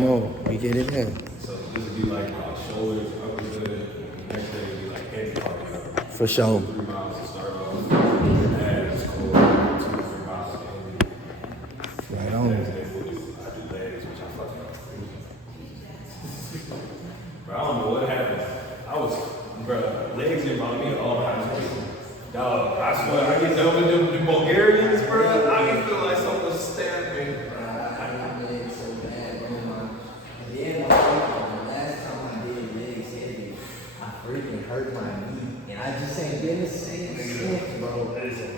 Come on, we get it in. So this would be like shoulders, upper good. Next day would be like head cardio. For sure. 3 miles to start off. Abs, core, 2 to 3 miles to end. Right on. Next day would be I do legs, which I fucked up. But I don't know what happened. Bro, legs didn't bother me at all. Dog, I swear, I get done with the Bulgarians, bro. I can feel like someone stabbed me. I got legs so bad, bro. At the end of the last time I did legs heavy, I freaking hurt my knee. And I just ain't been the same since, bro. That shit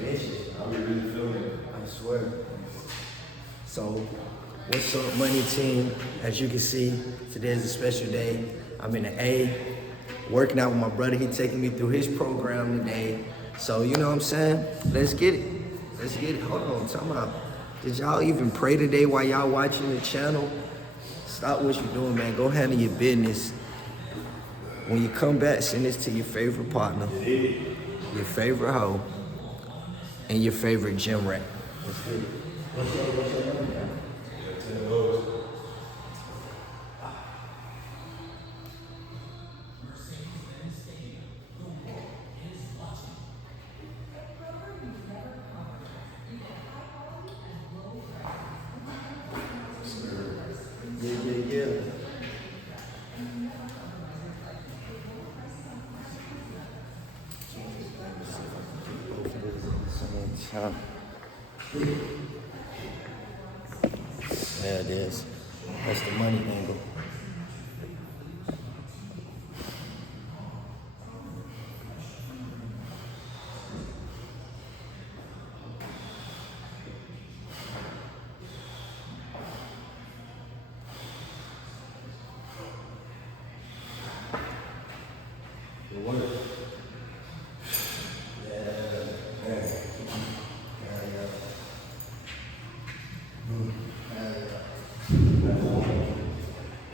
vicious. I be really feeling it. I swear. So, what's up, money team? As you can see, today's a special day. I'm in the A, working out with my brother. He taking me through his program today. So, you know what I'm saying? Let's get it. Let's get it. Hold on, time out. Did y'all even pray today while y'all watching the channel? Stop what you're doing, man. Go handle your business. When you come back, send this to your favorite partner, your favorite hoe, and your favorite gym rat. Let's get it. What's your number? Yeah. There it is. That's the money angle.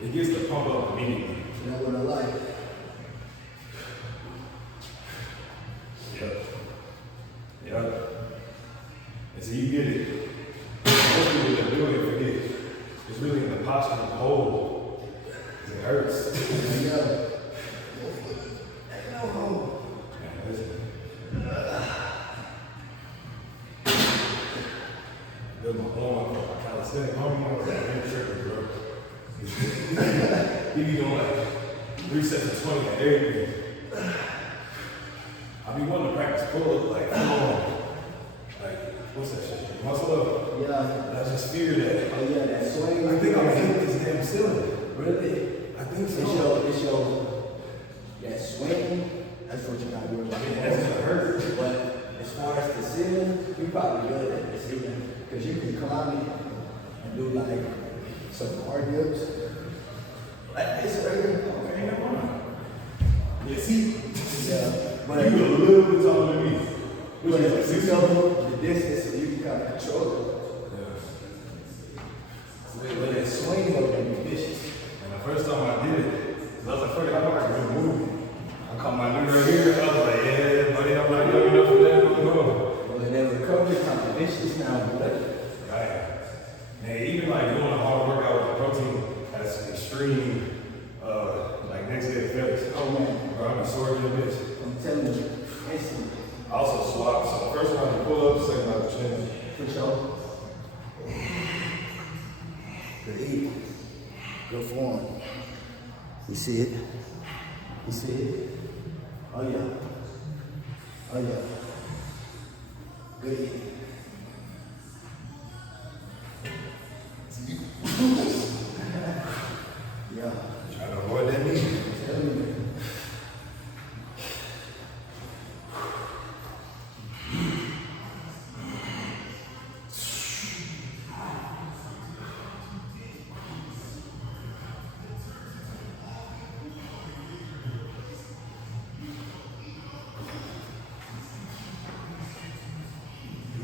It gets the pump up immediately. You know what I like? Yep. And so you get it. Most people that do it forget. It's really in the posture of the hold. It hurts. Build my arm for my calisthenic arm. That's tripping, bro. He be doing like 3 sets of 20 and everything. I be wanting to practice pull-up like, come on. Like, what's that shit? Muscle up. Yeah. I just fear that. Oh yeah, that swing. I think I'm gonna hit this damn ceiling. Really? I think so. It's your that swing. That's what you gotta do. That's gonna hurt. But as far as the ceiling, you probably good at the ceiling because you can climb it and do like some hard dips. Like this right here. Okay, never mind. Yeah, see? Yeah. But you a little bit taller than me. But like 6 of them, the distance, so you can kind of control it. But that swing though can be vicious. And the first time I did it, I was like, fuck it, I know I can really move. I caught my knee right here. I was like, yeah, buddy, I'm not young enough for that. Well, and then recovery kind of vicious now, but Right. And even like doing a hard workout with the protein has extreme, like next day effects. oh man, Bro, I'm a sore little bitch. I'm telling you, instantly. I also swap. So first round you pull up, second round you chin. For sure. Good eat. Good form. You see it? You see it? Oh yeah. Oh yeah. Good eat. Yeah. Try to avoid that knee. Tell me.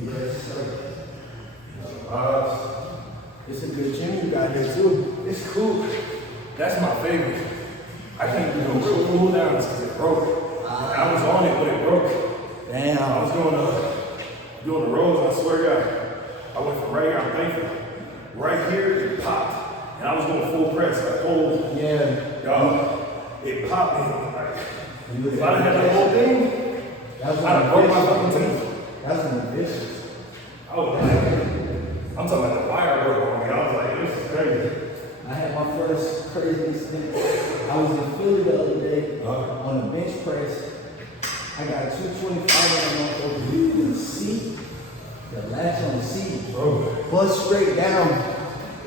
Yes, sir. It's a good gym you got here too. It's cool. That's my favorite. I can't do no real cool downs because it broke. I was on it when it broke. Damn. I was doing the rolls, I swear to God. I went from right here, I'm thankful. Right here, it popped. and I was going full press, like full, Yeah. y'all, it popped in. Like, You if I didn't have the whole thing, That was I'd have broke my ambitious. fucking teeth. That was ambitious. I was like, I'm talking about the wire broke on me. I was like, this is crazy. I had my first crazy stint. I was in Philly the other day on a bench press. I got 225 on the motherfucker. The seat, the latch on the seat, Bro. bust straight down.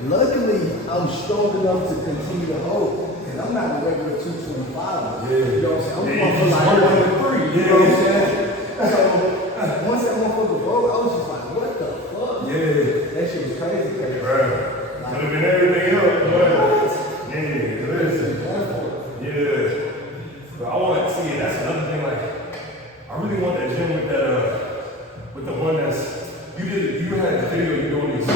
Luckily, I'm strong enough to continue to hold. Cause I'm not a regular 225. Yeah. You know what I'm saying? I'm Yeah, going you for just like working 1 with 3. You know what I'm saying? So once that motherfucker broke, I was just like, what the fuck? Yeah. That shit was crazy. Bruh. Could have been everything else, but yeah, listen. Yeah. But I want to see it. That's another thing. Like, I really want that gym with the one that's you had the video you doing these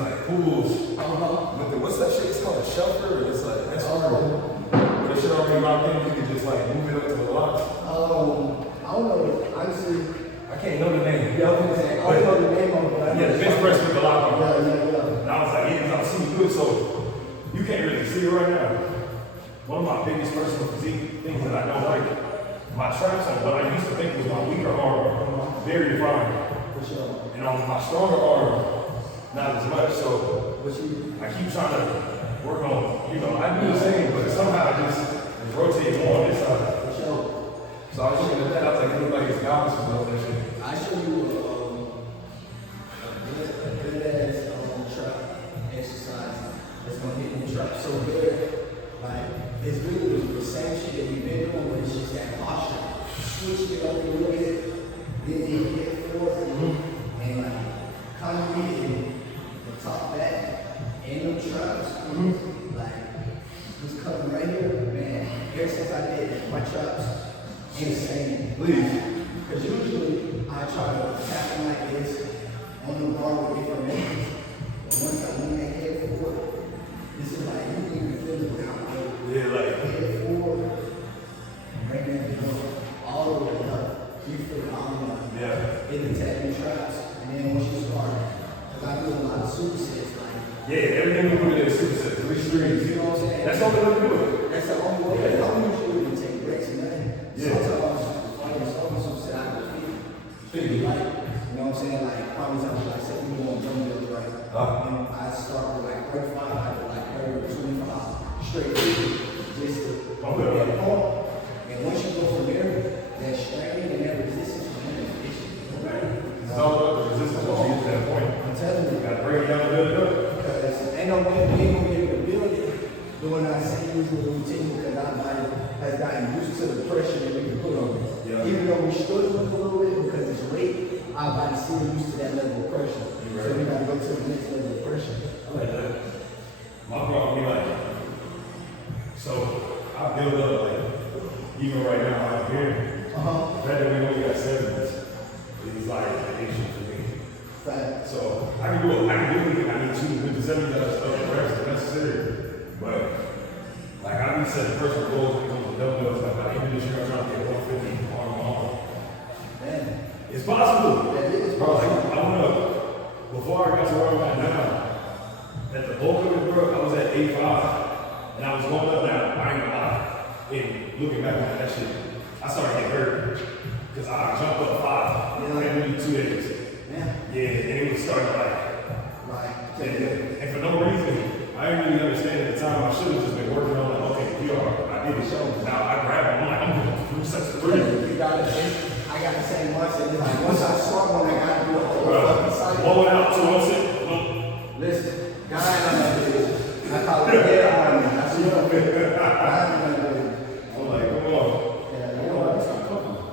like pools. With the what's that shit? It's called a shelter, or it's like that's horrible. But the shit already locked in. You can just like move it up to the locks. I don't know. Honestly, I can't know the name. yeah, I was gonna say, I don't know the name of it, but I know Yeah, the bench press with the lock on. Yeah. And I was like, yeah, I'm seeing good, so you can't really see it right now. One of my biggest personal physique things that I don't like, my traps on what I used to think was my weaker arm, very defined. For sure. And on my stronger arm, not as much. So What you? I keep trying to work on, I do the same, but somehow I just rotate more on this side. For sure. So I was looking at that, I was like, everybody's balanced about that shit. I show you a good ass trap exercise that's gonna hit the trap so good. Like it's really the same shit that we've been doing, but it's just that posture. Switch it up a little bit, then you get forward, and like kind of hitting the top back and the traps. Like this cutting right here, man. Ever since I did my traps, insane. Please. Because usually I try to tap them like this on the bar with different angles. But once I lean that head forward, this is like you can even feel the ground. Yeah, like. Head forward, bring that down all the way up. You feel it all the way up. Yeah. In the tapping traps. And then once you start, because I do a lot of supersets, like, Yeah, everything we do is superset, 3 strings. you know what I'm saying? That's all we're gonna do. That's the only way. I don't usually even take breaks and nothing. Yeah. Sometimes I just almost upset I go feel like, you know what I'm saying? Like, for example, like, say we go on dumbbells, right? And I start with like 35, I go like 30, 25, straight 50, just to put that point. And once you go from there, that strain and that resistance from there is It's all about the resistance once you get to that point. I'm telling you. You gotta bring it down a little bit. Because ain't no way we ain't gonna be able to build it doing our same usual routine because our body has gotten used to the pressure that we can put on it. Yeah. Even though we struggle a little bit because it's weight, our body's still used to that level of pressure. Right. So we gotta go to the next level of pressure. I like that. My problem be like, so I build up like, even right now out here, the fact that we only got 7 is like an issue for me. Fact. So I can do anything I need to with the 7 reps if necessary. But like I be setting personal goals when it comes to dumbbells. Like by the end of this year, I'm trying to get 150 on my arm. Man. It's possible. That is Bro, like, possible. I don't know. Before I got to where I'm at now, at the bulk of it, bro, I was at 8.5. And I was going up now, I ain't gonna lie. And looking back on that shit, I started getting hurt. Because I jumped up 5 in 2 days. Yeah. Yeah, and it was starting to like, Right. and for no reason, I didn't really understand at the time. I should have just been working on like, okay, PR. I did it. Now I grab it. I'm like, I'm doing 3 sets of 3. You got it. I got the same mindset. It's like once I start one, I gotta do a whole fucking cycle. One went out, 2 on 6. Listen, God, I call it dead on me. I see you up here. I'm like, come on. Yeah, you know what? That's not comfortable.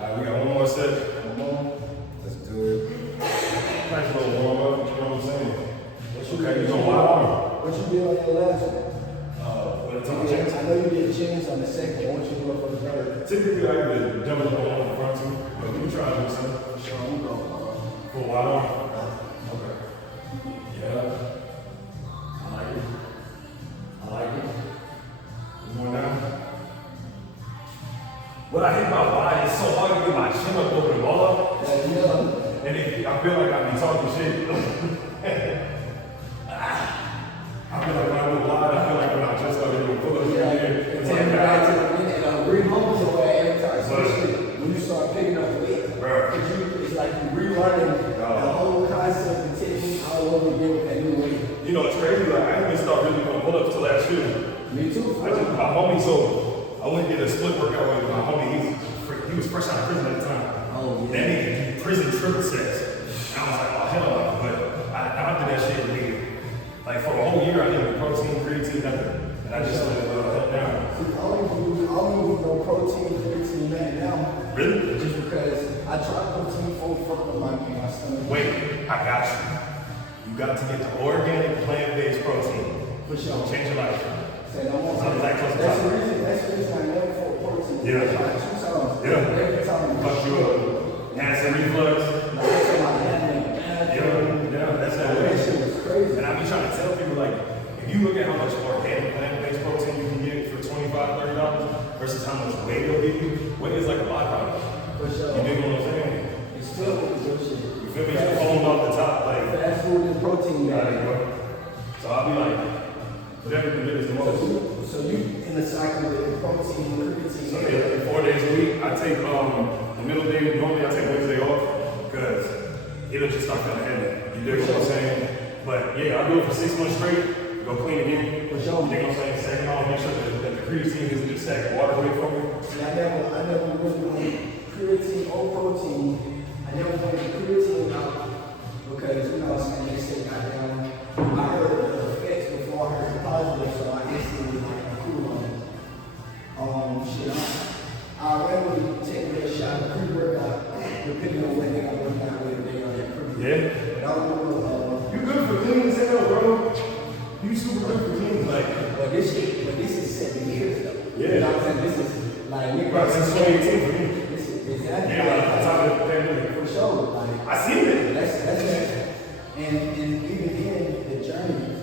Alright, we got one more set. Let's do it. Nice little warm up, you know what I'm saying? Okay, you on my arm. What you did on your last one? But it's on the chest. I know you did chins on the second. What you do up on the third? Typically, I either jump up on the front too, but we can try to do something. Sure, I'm going. For a while. Okay. Yeah. I like it. I like it. One more down. What I hate about why it's so hard to get my chin up over the ball. Yeah, And I feel like I be talking shit. You know, it's crazy. Like, I didn't even start really doing pull-ups till last year. Me too. My homie, so I went and did a split workout with my homie. He was fresh out of prison at the time. Oh, yeah. That nigga did prison triple sets. And I was like, oh, hell no. But I did that shit, nigga. Like, for a whole year, I didn't do protein, creatine, nothing. And I just let it down. See, I don't use no protein, creatine, man, now. Really? Just because I tried protein for my stomach. Wait, I got you. You got to get the organic plant-based protein. For sure. Change your life. Say no more. That's the reason I never for protein. Yeah. I tried 2 times. Yeah. Every time. Fuck you up. Acid reflux. Yeah, that's how it is. That shit was crazy. And I be trying to tell people, like, if you look at how much organic plant-based protein you can get for $25, $30 versus how much whey it'll give you, whey is like a byproduct. For sure. You dig what I'm saying? It's still good shit. You feel me? It's foamed off the top, like, Fast food and protein, man. so I'll be like, whatever you do is the most. So you in the cycle with protein and creatine. So yeah, 4 days a week. I take the middle day, normally I take Wednesday off because it'll just start feeling heavy. You dig what I'm saying? But yeah, I do it for 6 months straight, go clean again. For sure. You dig what I'm saying? Second off, make sure that the creatine isn't just stacking water away from me. See, I never really wanted creatine or protein. I never wanted creatine out because, you know what I'm saying, they say goddamn, I heard the effects before I heard the positive, so I instantly like cool on it. Shit, I randomly take that shot of pre-workout, depending on when they got working out with they on that pre. Yeah. But I don't know, You good for clean as hell, bro. You super good for clean, like. but this is 7 years though. Yeah. You know what I'm saying? This is like, we Bro, since 2018 for me. This is exactly. Yeah, like the top of the pandemic. For sure. Like, I seen it. that's and even in the journey.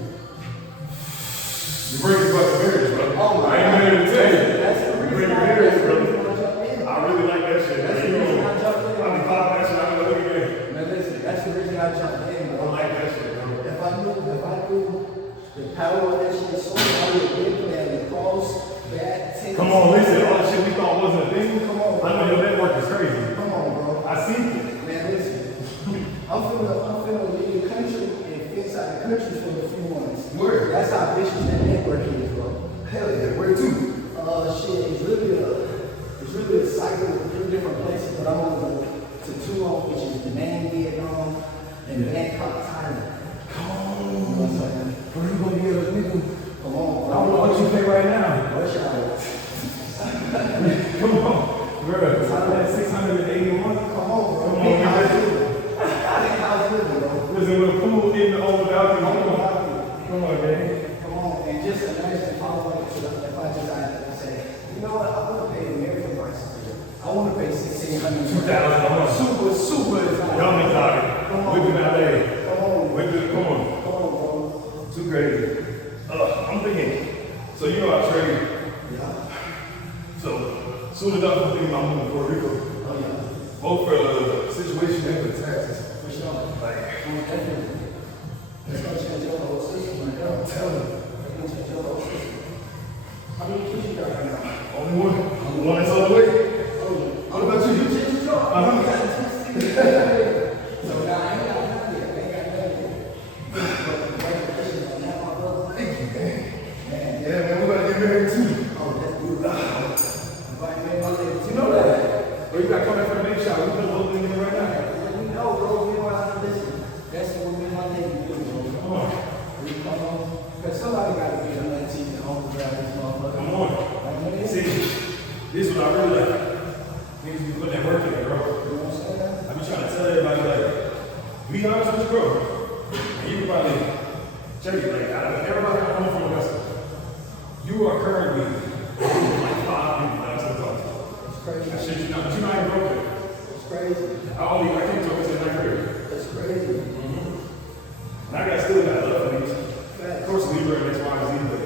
You break your fucking barriers, bro. Oh my I ain't ready to tell you. That's the You reason break your I barriers, bro. jumped in. I really like that shit. That's the You reason know, I jumped in. I be popping that shit out of the again. Man, listen, that's the reason I jumped in, I bro. like that shit, bro. If I knew the power of that shit, so I would have been playing lacrosse, back, tennis. Come on, listen. All that shit we thought wasn't a thing. Come on, I know your network is crazy. Come on, bro. I see it. Man, listen. I'm finna leave the country and inside the country for a few months. Where? That's how vicious that network is, bro. Hell yeah. Where to? Shit, it's really a cycle of 3 different places, but I'm gonna go to Toulon, which is the main Vietnam, and Bangkok, Thailand. Come on. You know what I'm saying? Bro, you gonna get us nigga. Come on, I don't know what you pay right now. Rush hour. Come on. Bro, Thailand 680 a month. Come on, bro. Come on, Big man. house living. Big house living, bro. Listen, with a pool in the old balcony. Come on, man. Come on, and just imagine if I wanted to, if I just had to say, you know what, I want to pay American prices. I want to pay $1,600. $2,000 a month. Super. Y'all make talking. Come on. We've been out there. Come on. Come on. Come on, bro. Too crazy. I'm thinking, so you know I trade. Yeah. So soon enough, I'm thinking about moving to Puerto Rico. Oh, yeah. Both for the situation and for taxes. For sure. Like, Definitely. It's going to change your whole system right now. I'm telling you. It's going to change your whole system. How many kids you got right now? Only one. I'm the one that's on the way. What about you? So now I ain't got nothing yet. I ain't got nothing yet. But congratulations on that, my brother. Thank you, man. Yeah, man, we're about to get married too. Oh, that's beautiful. Invite me in my lady. You know that? Bro, you got to come back for the baby shower. We put a little thing in there right now. Let me know, bro. We know how to listen. That's what me and my lady do, bro. Come on. We come on. Because somebody got to be on that team to home grab this motherfucker. Come on. Like, when they See, this is what I really like. Niggas be putting that work in, bro. You know what I'm saying? I be trying to tell everybody, like, be honest with you, bro. And you can probably check it, like, out of everybody I come from Augusta, you are currently like 5 people that I still talk to. It's crazy. That shit, you know, but you're not even broke yet. It's crazy. I came to Augusta in 9th grade. It's crazy. And I still got love for these. Of course, Libra and X, Y, and Z, but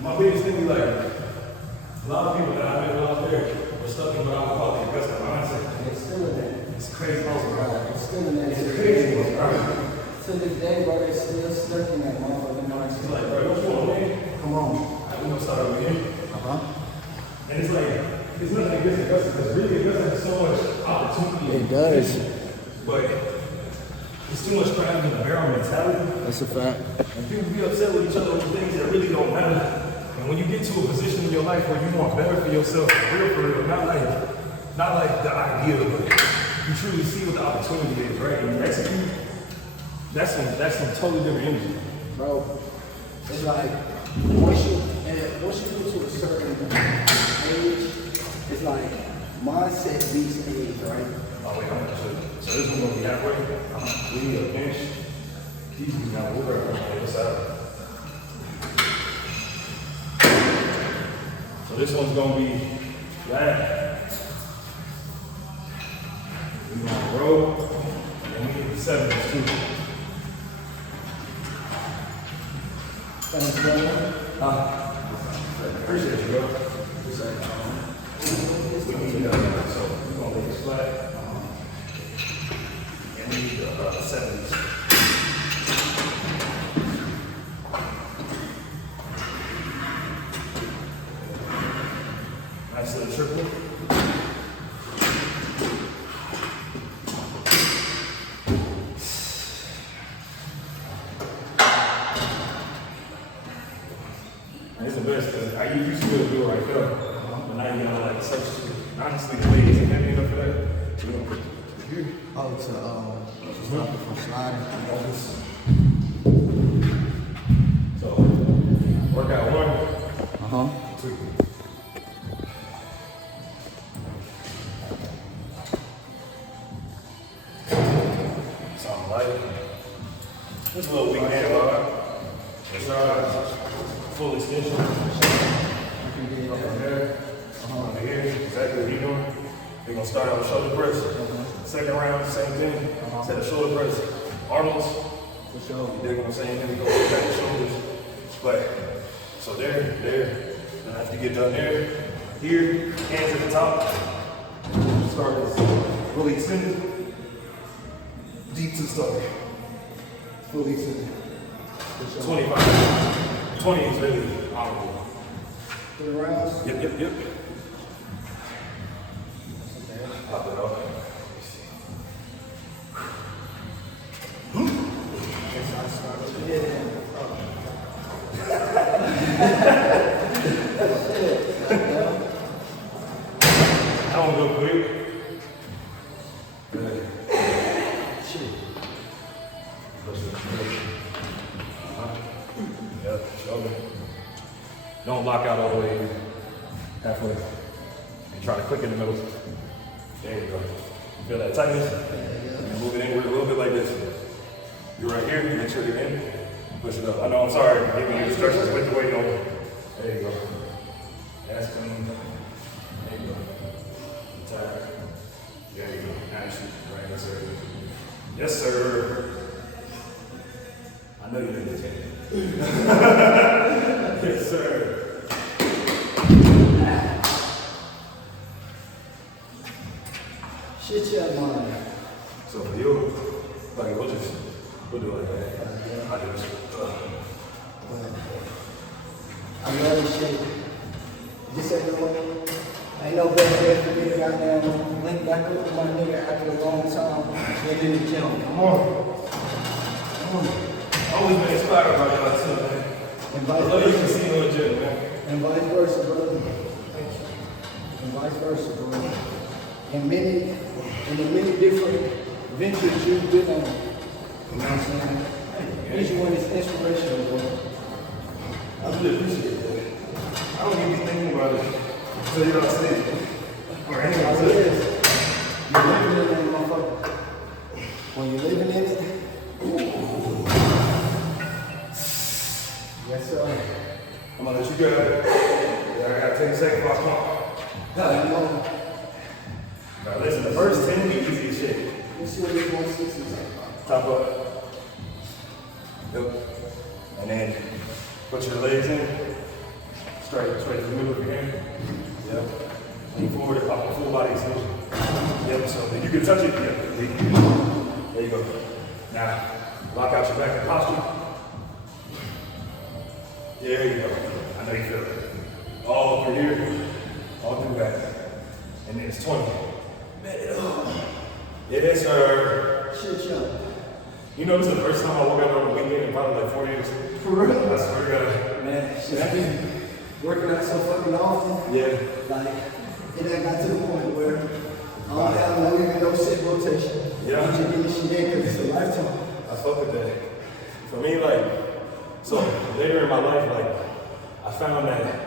my biggest thing is like, a lot of people that I met out there were stuck in what I would call the Augusta mindset. It's still in that. It's crazy, bro. It's still in that. It's crazy, bro. To this day, bro, it's still stuck in that motherfucking mindset. It's like, bro, what you want, man? Come on. Like, we gonna start over here. Uh-huh. And it's like, it's nothing against Augusta, because really Augusta has so much opportunity. It does. But it's too much crab in the barrel mentality. That's a fact. And people be upset with each other over things that really don't matter. And when you get to a position in your life where you want better for yourself, for real, not like the idea, but you truly see what the opportunity is, right? And you execute, that's some totally different energy. Bro, it's like, once you get to a certain age, it's like, mindset beats age, right? Oh wait, I'm not sure. So this one's gonna be halfway. We need a bench. These now we'll work on the other side. So this one's gonna be flat. We're gonna roll, and we need the 70s too. Thanks, brother. Appreciate you, bro. We need so we're gonna make it flat. And we need the 70s. Nice little triple. It's the best because I used to be able to do it right there. But now you gotta like substitute. Honestly, the legs ain't heavy enough for that. So we're gonna put it here. Oh, to stop it from sliding. So workout one. Uh-huh. Two. Something light. Just a little weak hand bar. Full extension. From there. Under here. Exactly what you're doing. We're gonna start out with shoulder press. Second round, same thing. Set of shoulder press. Arnold's. For sure. You dig what I'm saying? Then we go back to shoulders. But so there. Then after you get done there, here, hands at the top. Start as fully extended. Deep to the stomach. Fully extended. 25. 20 is really honorable. 3 rounds. Yep. Pop it off. That one go quick. Good. Shit. Yep, shoulder. Don't lock out all the way halfway. And try to click in the middle. There you go. Feel that tightness? And move it inward a little bit like this. You're right here, make sure you're in. Push it up. I know, I'm sorry, I'm giving you instructions with the weight on. There you go. That's clean. There you go. Tight. There you go. Now you shoot. Right, yes, sir. Yes, sir. I know you didn't take it. Yes, sir. Shit, yeah, man. So for you, like we'll do it like that. I do this. I love this shit. Just ain't no better way for me to goddamn link back up with my nigga after a long time. Get in the gym. Come on. Always been inspired by y'all too, man. And I vice love you can versa. see you in the gym, man. And vice versa, brother. And vice versa, bro. In the many different ventures you've been on. You know what I'm saying? Each one is inspirational, bro. I really appreciate that. I don't even be thinking about it until you don't see it. Or anything How else. it is. You're living in it, motherfucker. When you're living in it, yes, sir. I'm gonna let you go. Yeah, I gotta take a second before I come on. No. Now listen, the first 10 be easy as shit. Let's see what this 160 is like. Top up. Yep. And then put your legs in. Straight to the middle of your hand. Yep. Lean forward, up a full body extension. Yep, so if you can touch it, yeah. There you go. Now, lock out your back posture. There you go. I know you feel it. All through here, all through back. And then it's 20. Bend it up. Yes, sir. Shit, yo. You know, this is the first time I woke out on the weekend in probably like 4 years. For real? I swear to God. Man, shit, I've been working out so fucking often. Yeah. Like, it ain't got to the point where I don't have no even no set rotation. Yeah. I'm just getting shit in because it's a lifetime. I fuck with that. For me, like, so later in my life, like, I found that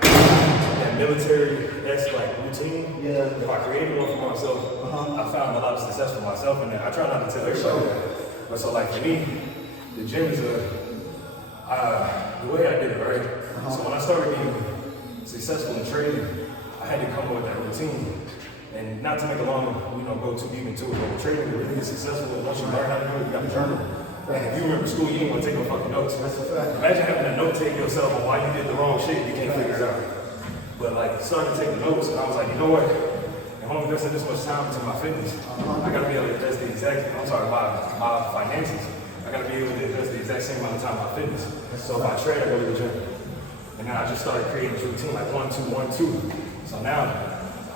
military-esque like routine. Yeah. If I created one for myself, I found a lot of success for myself in that. I try not to tell everybody that. But so like for me, the gym is the way I did it, right? So when I started getting successful in trading, I had to come up with that routine. And not to make a long, go too deep into it, but with trading to really get successful, once you learn how to do it, you got to journal. And if you remember school, you didn't want to take no fucking notes. That's a fact. Imagine having to note take yourself on why you did the wrong shit, you can't figure it out. But like, started taking notes, and I was like, you know what? If I'm investing this much time into my fitness, I gotta be able to invest my finances. I gotta be able to invest the exact same amount of time in my fitness. So if I trade, I go to the gym. And then I just started creating this routine, like 1, 2, 1, 2. So now,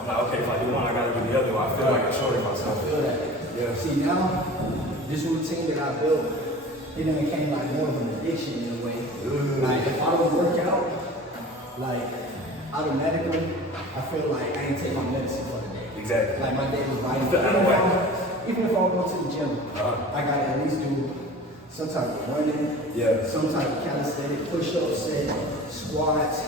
I'm like, okay, if I do one, I gotta do the other one. I feel like I'm shorting myself. I feel that. Yeah. See, now, this routine that I built, it then became like more of an addiction in a way. Like, if I don't work out, like, automatically, I feel like I ain't take my medicine for the day. Exactly. Like, my day was vital. Feel out of whack. Even if I don't go to the gym, I gotta at least do some type of running, some type of calisthenic, push-ups, set, squats,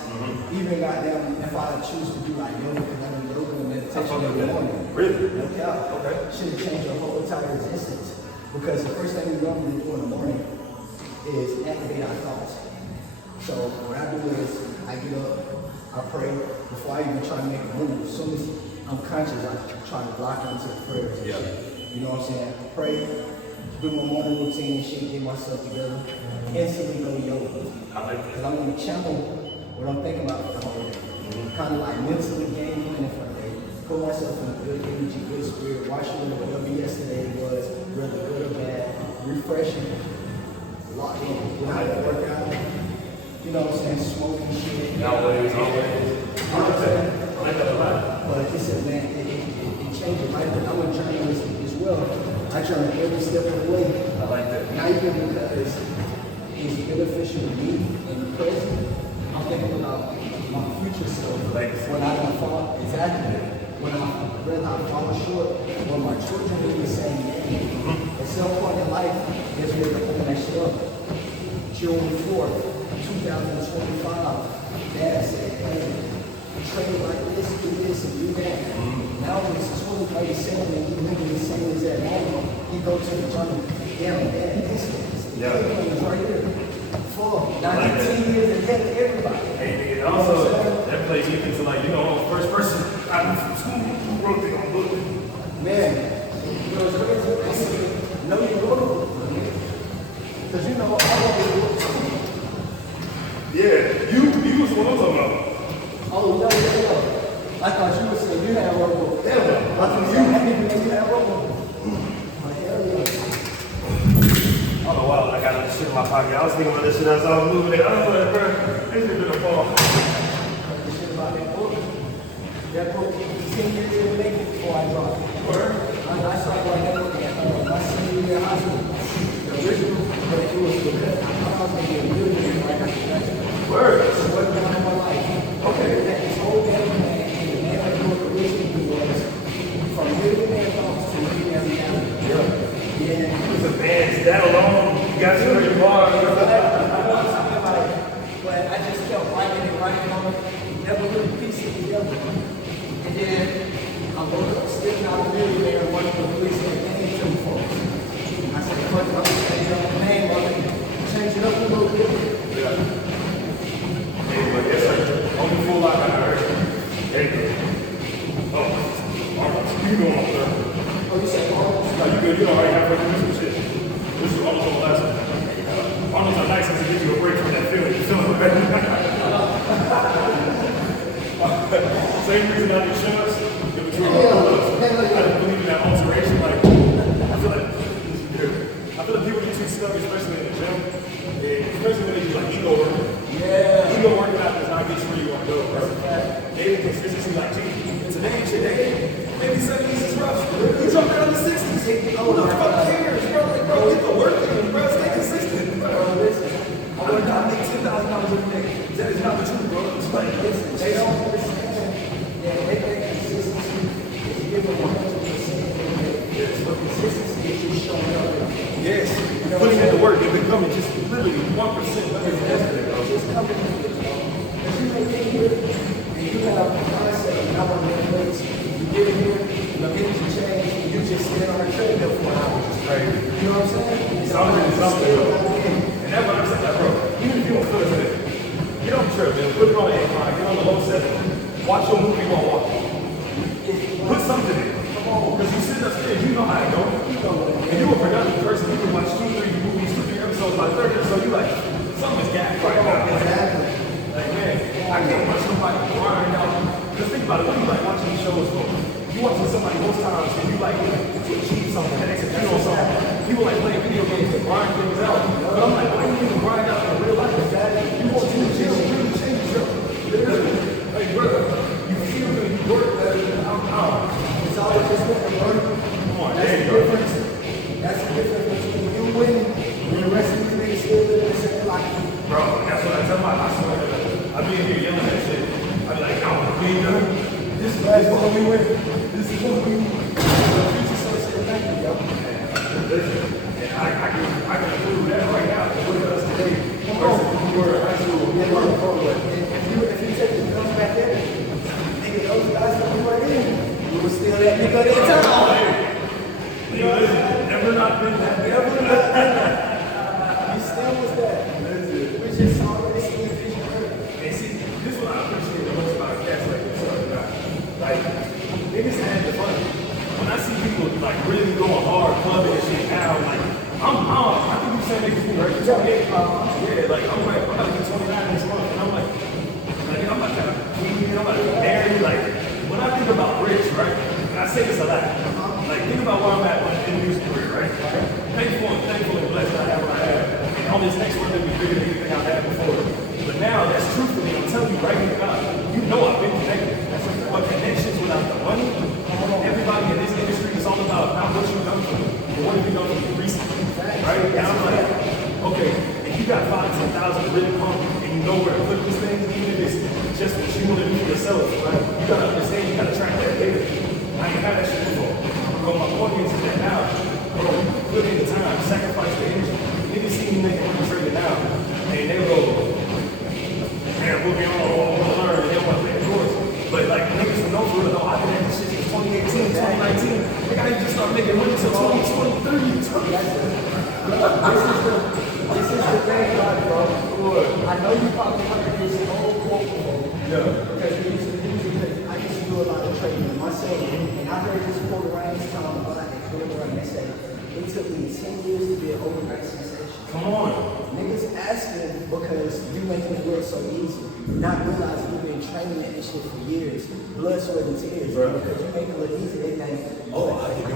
even goddamn, if I choose to do like yoga, because I do yoga and meditation every morning. Really? No cap. Okay. Should have changed your whole entire existence. Because the first thing we normally do in the morning is activate our thoughts. So what I do is I get up, I pray before I even try to make a move. As soon as I'm conscious, I try to lock into the prayers and shit. You know what I'm saying? I pray, do my morning routine and shit, get myself together, instantly go to yoga. I like that. Because I'm going to channel what I'm thinking about for the whole day. Kind of like mentally game planning for the day. Put myself in a good energy, good spirit, watch whatever yesterday was, whether good or bad, refreshing, lock in. You know how to work out, you know what I'm saying, smoking shit. Always. You know what I'm saying? I like that a lot. But it's a man, it changes life. But I'm a journalist as well. I journal every step of the way. I like that. Not even because it's beneficial to me in the present. I'm thinking about my future self. Legacy. When I don't fall, exactly. When I fall short, when my children do the same thing. At some point in life, there's where the point that shit up. June 4th, 2025, Dad said, hey, train like this, do this, and do that. Now it's 2037 and he living the same as that moment. He go to the journal, damn, Dad, this is right here. For 19 years ahead of everybody. Hey, and also, that plays into like, first person out of school who wrote the book. Man, you know, it's crazy. Know your role. Because I wrote the book too. Yeah, you was the one I'm talking about. Oh, no. I thought you were saying you had a role. Yeah. I thought you didn't know you had a role. Hell yeah. I don't know why I got this shit in my pocket. I was thinking about this shit as I was moving it. I was like, bro, this shit gonna fall. The shit about that book. That book, 10 years in making before I dropped it. I started writing that book at my senior year in high school. The original, but it was because I thought I was going to be a millionaire right after that. Word. So what behind my life? Okay. That this whole damn man, and the man I grew up originally was from millionaire thoughts to millionaire reality. Yeah. It was advanced. That alone, you got to pretty far. But I just kept writing on it, never really pieced it together. And then I woke up sitting out the millionaire and one of the police had came to me for it. I said, fuck it, I'm gonna change up the name of it, change it up a little bit. Yeah. Hey, but yes, sir. Only full life I heard. There you go. Oh, Arnold, you going on, sir? Oh, you said Arnold? No, you good. You already have to do some shit. This is almost on the last one. Arnold's are nice to give you a break from that feeling. You're feeling better. Same reason I do insurance. It was true. I didn't believe in that alteration. Like, I feel like people get too stuck, especially in the gym. Especially when they do like ego work. Yeah. Ego working out does not get you where you want to go. Daily consistency, like, gee, today shit, maybe 70s is rough. You jumping on the 60s. Who the fuck cares, bro? Like, bro, get the work in, bro. or not make $10,000 every day. That is not the truth, bro. It's like, They don't understand that they think consistency is giving 100%. But consistency is just showing up. yes, putting in the work and becoming just literally 1% better than yesterday, bro. Just coming in here, bro. If you make it here and you have a mindset and I want to make weights, you get in here, the energy change, and you just stand on a treadmill for an hour. It's crazy. You know what I'm saying? It's already something, bro. And that's what I'm saying, bro. Even if you don't feel it today, get on the treadmill, put it on the incline, get on the low setting, watch your movie while walking. Put something in it. Because you sit upstairs, you know how to go. And you're a productive person, you can watch 2, 3 movies, 2, 3 episodes, by the third episode, you're like, something's gapped right now. Like, man, I can't watch somebody grind out. Just think about it, what do you like watching these shows for? You watching somebody most times and you like to achieve something, and execute on something. People like playing video games to grind things out. But I'm like, why do you even grind out in real life? You want to change, really change yourself. Literally. Like, bro, you feel good, you work better than It's always just what the work. Come on, That's there the you go. difference. That's the difference between you winning and the rest of these niggas still living the same life. Bro, that's what I tell my, I swear, I be in here yelling that shit. I be like, we ain't done. This is what we win. This is what we win. The future so shit like that, yo. Listen, and I can prove that right now. Look at us today. Versus when we were in high school. Yeah, bro. If you take the guns back there, nigga, those guys that we were in, we were still that nigga at that time. You know, listen, never not been that. Never not been that. You still was that. We just already seen the vision early. And see, this is what I appreciate the most about cats like yourself, guys. Like, niggas had the fun. When I see people like really going hard, clubbing and shit now, like, I think you said niggas be right. 28, yeah, like, I'm about to be 29 this month, and I'm like, I'm not trying to keep I'm not married. Like, when I think about rich, right, and I say this a lot, like, think about where I'm at in the music career, right? Thankful and blessed I have what I have. And on this next one, it'll be bigger than anything I've had before. But now, that's true for me. I'm telling you right here, God, you know I've been connected. But connections without the money, everybody in this industry is all about not what you've done for me, but what have you done for me recently, right? And I'm like, okay, if you got 5,000, 10,000 written pump and you know where to put these things, even if it's just what you want to do for yourself, right? You gotta understand, you gotta track that data. I ain't had that shit before. But my point is that now, bro, put in the time, sacrifice the energy. Niggas see me making money trading now, and they'll go, man, we'll be all learn, and they'll want to play the course. But like niggas who know for real, though, I've been at this shit since 2018, 2019. Nigga, I didn't just start making money until 2023. This is the thing, bro. I know you probably heard this whole quote before. Yeah. Because I used to do a lot of trading myself, and I heard this quote around this time a lot. They say, it took me 10 years to be an overnight sensation. Come on. Niggas asking because you making it look so easy, not realizing you've been training in this shit for years, blood, sweat, and tears. Right. Because you make it look easy, they think, oh, I can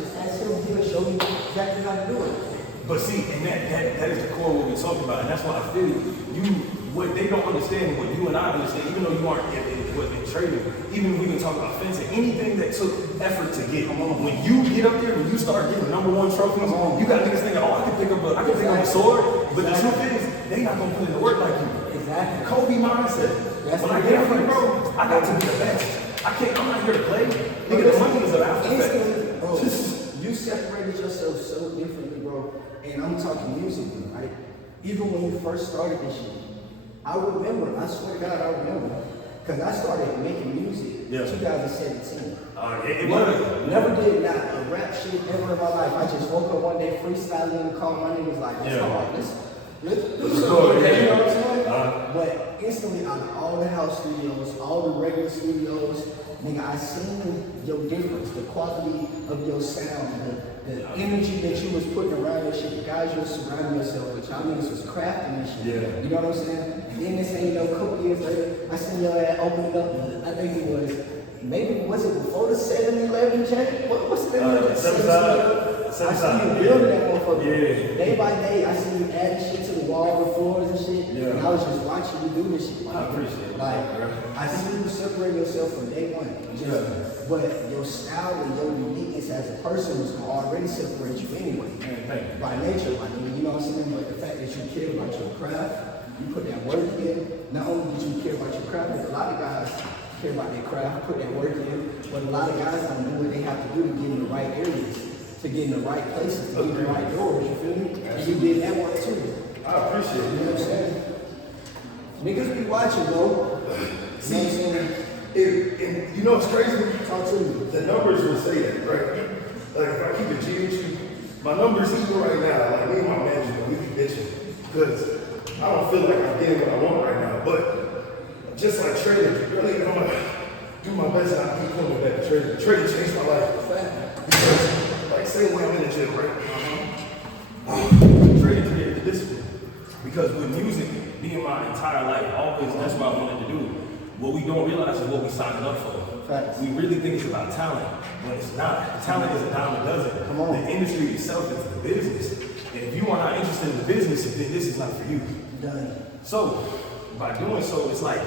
just ask him, he'll show me exactly how to do it. But see, and that is the core of what we're talking about, and that's why I feel what they don't understand, what you and I understand, even though you aren't in trading, even when we can talk about fencing, anything that took effort to get. When you get up there, when you start getting #1 trophies, you got niggas thinking, oh, I can pick up a sword, but the truth is, they not gonna put in the work like you. Exactly. Kobe mindset. When I get up here, bro, I got to be the best. I'm not here to play. Nigga, the money is an after Instantly, effect. bro, you separated yourself so differently, bro. And I'm talking musically, right? Even when you first started this shit, I remember, I swear to God, I remember. Because I started making music in 2017. Never did not a rap shit ever in my life. I just woke up one day freestyling, called my niggas like, let's do something. You know what I'm saying? But instantly, out of all the house studios, all the regular studios, nigga, I seen your difference, the quality of your sound, the energy that you was putting around your shit, the guys you was surrounding yourself with, y'all niggas was crafting this shit. Yeah. You know what I'm saying? Then this ain't no couple years later, I seen your ass open it up. I think it was, was it before the 7-Eleven change? What's the name of that? 7-Side. I see you building that motherfucker. Yeah. Day by day, I see you adding shit to the wall, the floors and shit. Yeah. And I was just watching you do this shit. I appreciate it. Like, I see you separate yourself from day one. Just But your style and your uniqueness as a person was gonna already separate you anyway. By nature, like, you know what I'm saying? But the fact that you care about your craft, you put that work in, not only did you care about your craft, but a lot of guys care about their craft, put that work in, but a lot of guys don't do what they have to do to get in the right areas, to get in the right places, to get in the right doors, you feel me? And you did that one too. I appreciate it. You know what I'm saying? Niggas be watching, bro. You know what I'm saying? And you know what's crazy? Talk to me. The numbers will say that, right? Like if I keep it G with you, my numbers even right now, like me and my manager, we be bitching. Because I don't feel like I'm getting what I want right now. But just like trading, really gonna do my best and I keep coming back to trading. Trading changed my life. Because like same way I'm in the gym, right? Trading created the discipline. Because with music being my entire life, always that's what I wanted to do. What we don't realize is what we signed up for. Facts. We really think it's about talent, when it's not. Talent is a dime a dozen. Come on. The industry itself is the business. And if you are not interested in the business, then this is not for you. Done. So, by doing so, it's like,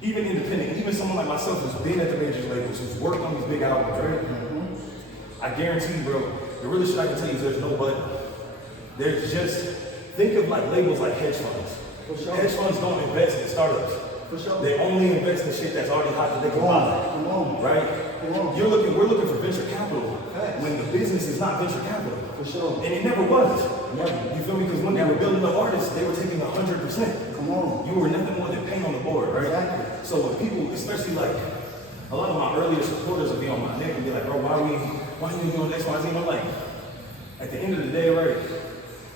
even independent, even someone like myself who's been at the major labels, who's worked on these big albums, right? I guarantee you, bro, the really shit I can tell you is there's no but. There's just, think of like labels like hedge funds. For sure. Hedge funds don't invest in startups. For sure. They only invest in shit that's already hot that they can buy. Come on. Right? Come on. We're looking for venture capital Facts. when the business is not venture capital. For sure. And it never was. Never. You feel me? Because when they were building up artists, they were taking 100%. Come on. You were nothing more than paint on the board, right? Exactly. So when people, especially like a lot of my earliest supporters will be on my neck and be like, bro, why are you doing X, Y, Z? And I'm like, at the end of the day, right,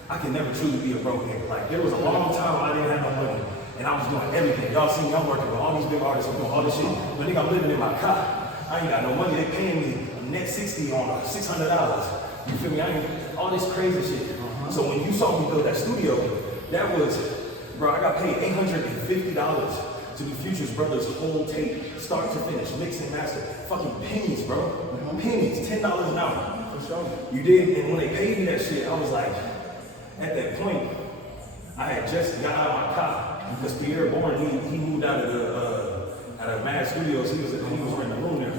I can never truly be a broke nigga. Like there was a long time I didn't have no money. And I was doing everything. Y'all see me, I'm working with all these big artists, I'm doing all this shit. But nigga, I'm living in my car. I ain't got no money. They paying me net 60 on $600. You feel me? I ain't all this crazy shit. So when you saw me build that studio, that was, bro, I got paid $850 to do Future's Brothers' whole tape, start to finish, mix and master. Fucking pennies, bro. Pennies, $10 an hour. For sure. You did, and when they paid me that shit, I was like, at that point, I had just got out of my car. Because Pierre Bourne, he moved out of Mad Studios, he was renting a room there.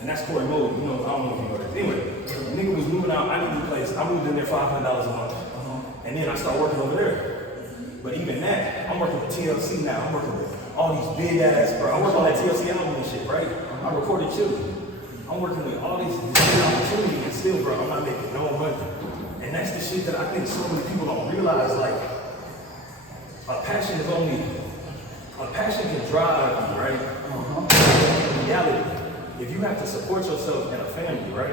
And that's Corey Mode, you know, I don't know if you know that. Anyway, the nigga was moving out, I needed a place. I moved in there $500 a month. And then I started working over there. But even that, I'm working with TLC now. I'm working with all these big ass, bro. I work on that TLC album and shit, right? I recorded Children. I'm working with all these opportunities and still, bro, I'm not making no money. And that's the shit that I think so many people don't realize, like, a passion can drive you, right? In reality, if you have to support yourself and a family, right?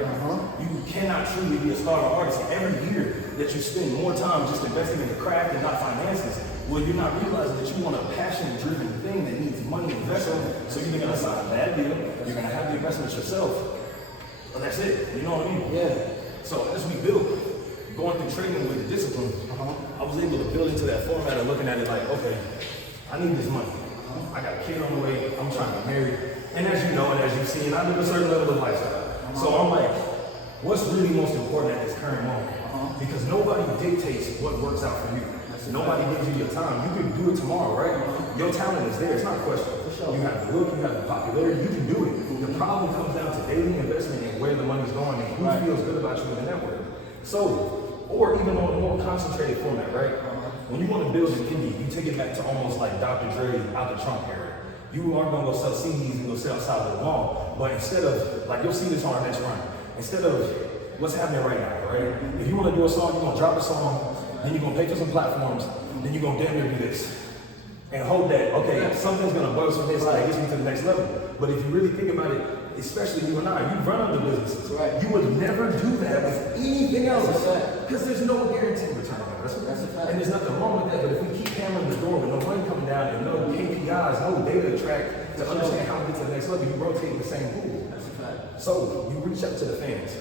You cannot truly be a starving artist. And every year that you spend more time just investing in the craft and not finances, well, you're not realizing that you want a passion-driven thing that needs money investment. So you're gonna sign a bad deal, you're gonna have the investment yourself, and that's it. You know what I mean? Yeah. So as we build, going through training with the discipline, I was able to build into that format of looking at it like, okay, I need this money. I got a kid on the way, I'm trying to get married. And as you know, and as you've seen, I live a certain level of lifestyle. So I'm like, what's really most important at this current moment? Because nobody dictates what works out for you. Nobody gives you your time. You can do it tomorrow, right? Your talent is there, it's not a question. You have the look, you have the popularity, you can do it. The problem comes down to daily investment and where the money's going and who feels good about you in the network. So, or even on a more concentrated format, right? When you want to build an indie, you take it back to almost like Dr. Dre out the trunk era. You aren't gonna go sell CDs and go sell outside of the mall, but instead of, like you'll see this on our next run, instead of what's happening right now, right? If you want to do a song, you're gonna drop a song, then you're gonna pay for some platforms, then you're gonna damn near do this. And hope that, okay, something's gonna buzz from this side, gets me to the next level. But if you really think about it, especially you and I, you run other businesses. Right. You would never do that with anything else. That's a fact. Because there's no guaranteed return on investment. That's a fact. And there's nothing wrong with that. But if we keep hammering the door with no money coming down and no KPIs, no data to track to understand how to get to the next level, you rotate in the same pool. That's a fact. So you reach out to the fans.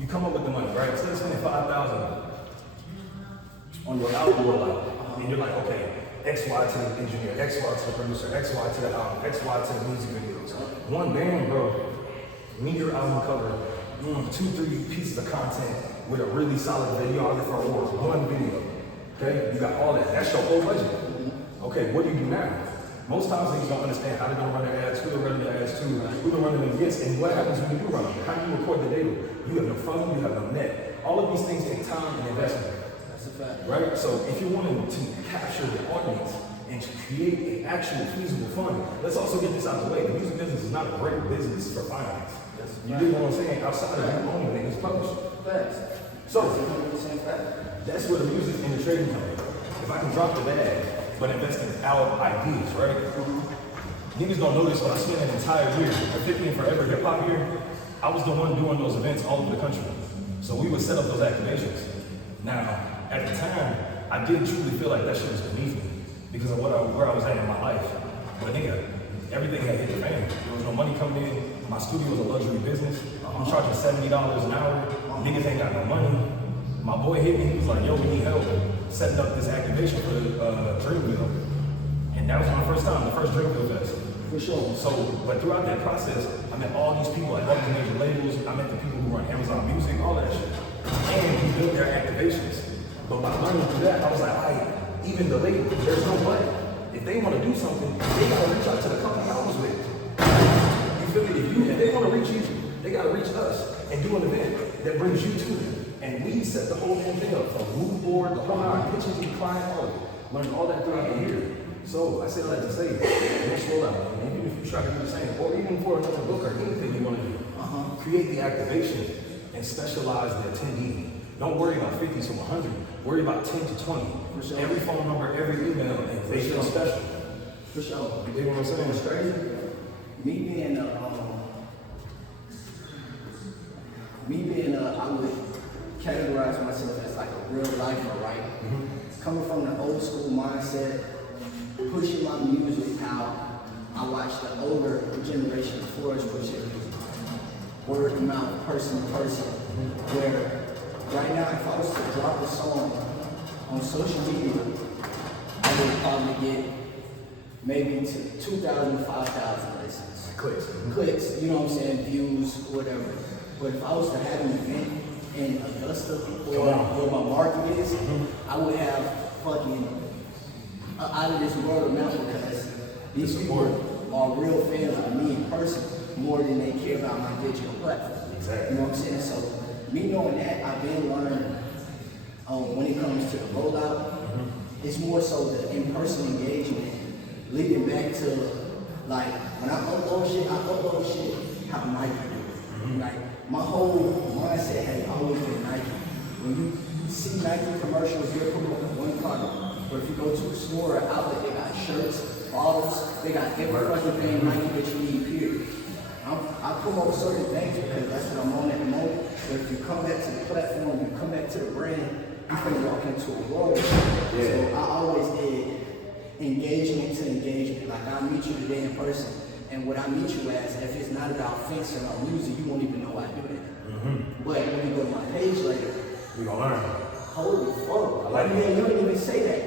You come up with the money, right? Instead of spending $5,000 on your outdoor lot, and you're like, okay, X, Y to the engineer, X, Y to the producer, X, Y to the album, X, Y to the music videos. One band, bro, me, your album cover, 2-3 pieces of content with a really solid videographer or one video. Okay, you got all that. That's your whole budget. Okay, what do you do now? Most times niggas don't understand how they're gonna run their ads, who they're running their ads to, who they're running them against, and what happens when you do run them. How do you record the data? You have no phone, you have no net. All of these things take time and investment. That's a fact. Right? So if you're wanting to capture the audience and to create an actual feasible fund, let's also get this out of the way. The music business is not a great business for finance. You get what I'm saying? Outside of you owning it, it's publishing. Facts. So, 100% fact. that's where the music and the trading come in. If I can drop the bag, but invest in our ideas, right? Niggas don't know this, but I spent an entire year, a 50 and Forever hip hop year. I was the one doing those events all over the country. So we would set up those activations. Now, at the time, I did truly feel like that shit was beneath me because of where I was at in my life. But nigga, everything had hit the fan. There was no money coming in. My studio was a luxury business. I'm charging $70 an hour. Niggas ain't got no money. My boy hit me. He was like, yo, we need help setting up this activation for the Dreamville. And that was my first time, the first Dreamville Fest. For sure. So, but throughout that process, I met all these people at all these major labels. I met the people who run Amazon Music, all that shit. And who built their activations. But by learning through that, I was like, even the label, there's no money. If they want to do something, they gotta reach out to the company I was with. You feel me? If they want to reach you, they gotta reach us and do an event that brings you to them. And we set the whole damn thing up from mood board, the whole nine, pitching to the client, all of it. Learned all that throughout the year. So I say all that to say, don't slow down. And even if you try to do the same, or even for another book or anything you want to do, create the activation and specialize the attendee. Don't worry about 50 to 100. Worry about 10 to 20. For sure. Every phone number, every email, and they feel special. For sure. You dig what I'm saying? It's crazy. I would categorize myself as like a real lifer, right? Coming from the old school mindset, pushing my music out. I watched the older generation before us push it, word of mouth, person to person. Where right now, if I was to drop a song on social media, I would probably get maybe to 2,000 to 5,000 listens. Clicks, you know what I'm saying, views, whatever. But if I was to have an event in Augusta where my market is, I would have fucking out of this world amount because these people are real fans of me in person more than they care about my digital platform. Exactly. You know what I'm saying? So me knowing that, I've been learning when it comes to the rollout, it's more so the in-person engagement, leading back to like when I upload shit how Nike do. Like my whole mindset has always been Nike. When you see Nike commercials, they're promoting one product. But if you go to a store or outlet, they got shirts, bottles, they got every fucking thing Nike that you need, period. I promote certain things because that's what I'm on at the moment. But if you come back to the platform, you come back to the brand, you're gonna walk into a world. So I always did engagement to engagement. Like I'll meet you today in person. And what I meet you as, if it's not about fencing or music, you won't even know I do that. But when you go to my page later, We gonna learn. holy fuck. Like, man, you don't even say that.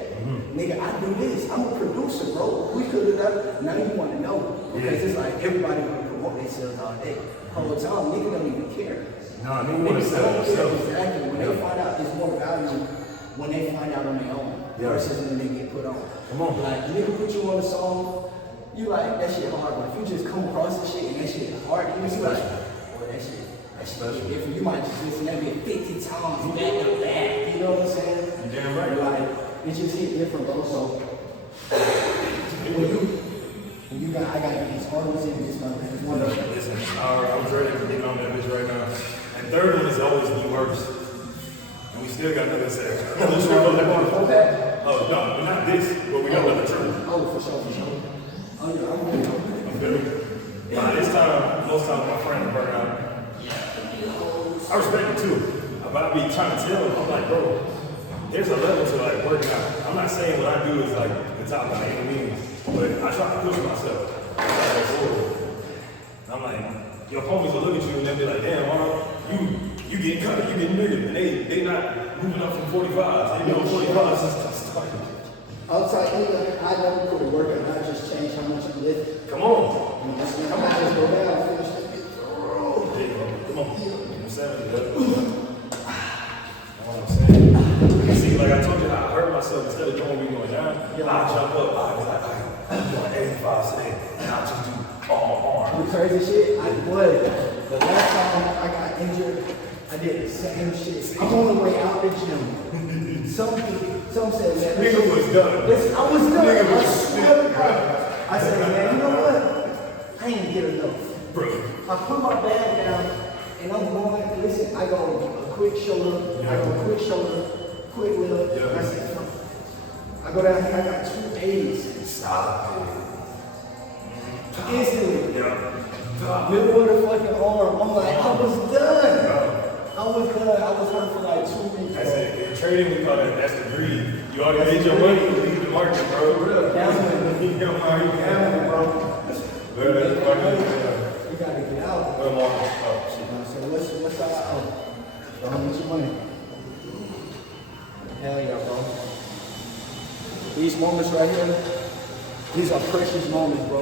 Nigga, I do this. I'm a producer, bro. We could have done. Now you want to know. Because it's like everybody want to promote themselves all day. Whole time, nigga don't even care. Nah, nigga wanna sell don't care themselves. exactly. When they find out, it's more value when they find out on their own versus when they get put on. Come on. Like, nigga put you on a song, you like, that shit hard. But if you just come across the shit and that shit hard, you be like, boy, that shit different. You might just listen to that bit 50 times back to back. You know what I'm saying? You damn right. Like, it just hit different, bro. So, I got these artists in this one. Listen, I was ready to get on that bitch right now. And third one is always the worst. And we still got another set. Oh, no, not this, but we got another turn. Oh, for sure. Oh, yeah, I'm ready. I'm good. By this time, most times my friend will burn out. I respect it too. But I be trying to tell him, I'm like, bro, there's a level to like working out. I'm not saying what I do is like the top by any means, but I try to push myself. I'm like, your homies will look at you and they'll be like, damn, you getting cut, you getting bigger. And they not moving up from 45s. They been on 45s since I started. I'll tell you, I never put a workout, I just change how much you lift. Come on. Come on, just go down, finish this bit. There you go. Come on. I'm 70, that's what I'm saying. See, like I told you, I hurt myself instead of going down. I jump up. I was like, I'm doing 85 today, and I'll just do all my arms. The crazy shit, I was. The last time I got injured, I did the same shit. I'm on the way out the gym. Some said, man, Nigga was done. listen, I was done. Nigga I was swear to sick, God. I said, man, you know what? I ain't get enough. Bro. I put my bag down, and I'm going, listen, I go a quick shoulder, I go quick shoulder, quick lift, I say, fuck. I go down here, I got 280s. Stop. Instantly. Yeah. Middle of the fucking arm. I'm like, I was done. I was hurt for like 2 weeks. That's it. In trading, we call that's the greed. You already made your money, you leave the market, bro. Gambling. You know how you Gambling, bro. But that's funny. You gotta get out. Well, Mark, oh, shit. So what's our out? How much money? Hell yeah, bro. These moments right here, these are precious moments, bro.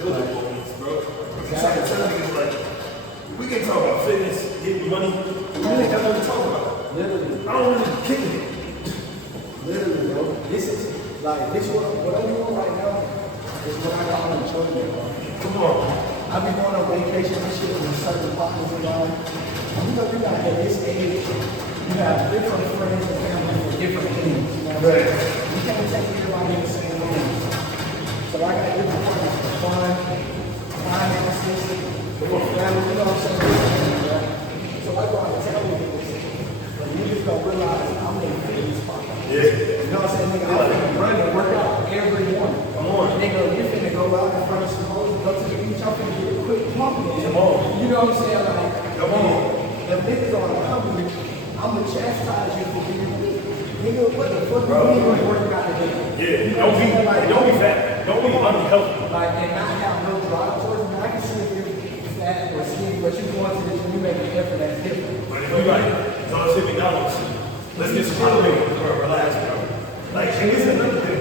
Those are moments, bro. I'm trying to tell niggas, like, we can talk about fitness, getting money. We really have nothing to talk about. Literally. I don't really kick it. Literally, bro. This is what I'm doing right now is what I call enjoyment, bro. Come on. I've been going on vacation and shit with certain partners of mine. You know, you got at this age, you have different friends and family for different things. You know what I'm saying? You can't take everybody in the same room. So I got different partners for fun, finances, for family, you know what I'm saying? Right? So I go out and tell you this, but niggas don't realize I'm in a fitness partner. Yeah. You know what I'm saying? Nigga, I'm finna run and work out every morning. Come on. Nigga, you finna go out in front of some hoes, go to the beach, I'm finna get a quick pump in. Come on. You know what I'm saying? Like, Come on. if niggas are around me, I'ma chastise you for being weak. Nigga, what the fuck Bro. you mean working out today? Yeah. You know what I'm saying? Like, Don't be fat. Don't be unhealthy. like, and not have no drive towards me. I can see if you're fat or skinny, but you going to the gym, you make an effort that's different. But if you like, don't sit me down on shit. Let's get some motivated, bro. Relax, bro. Like, and this is another thing.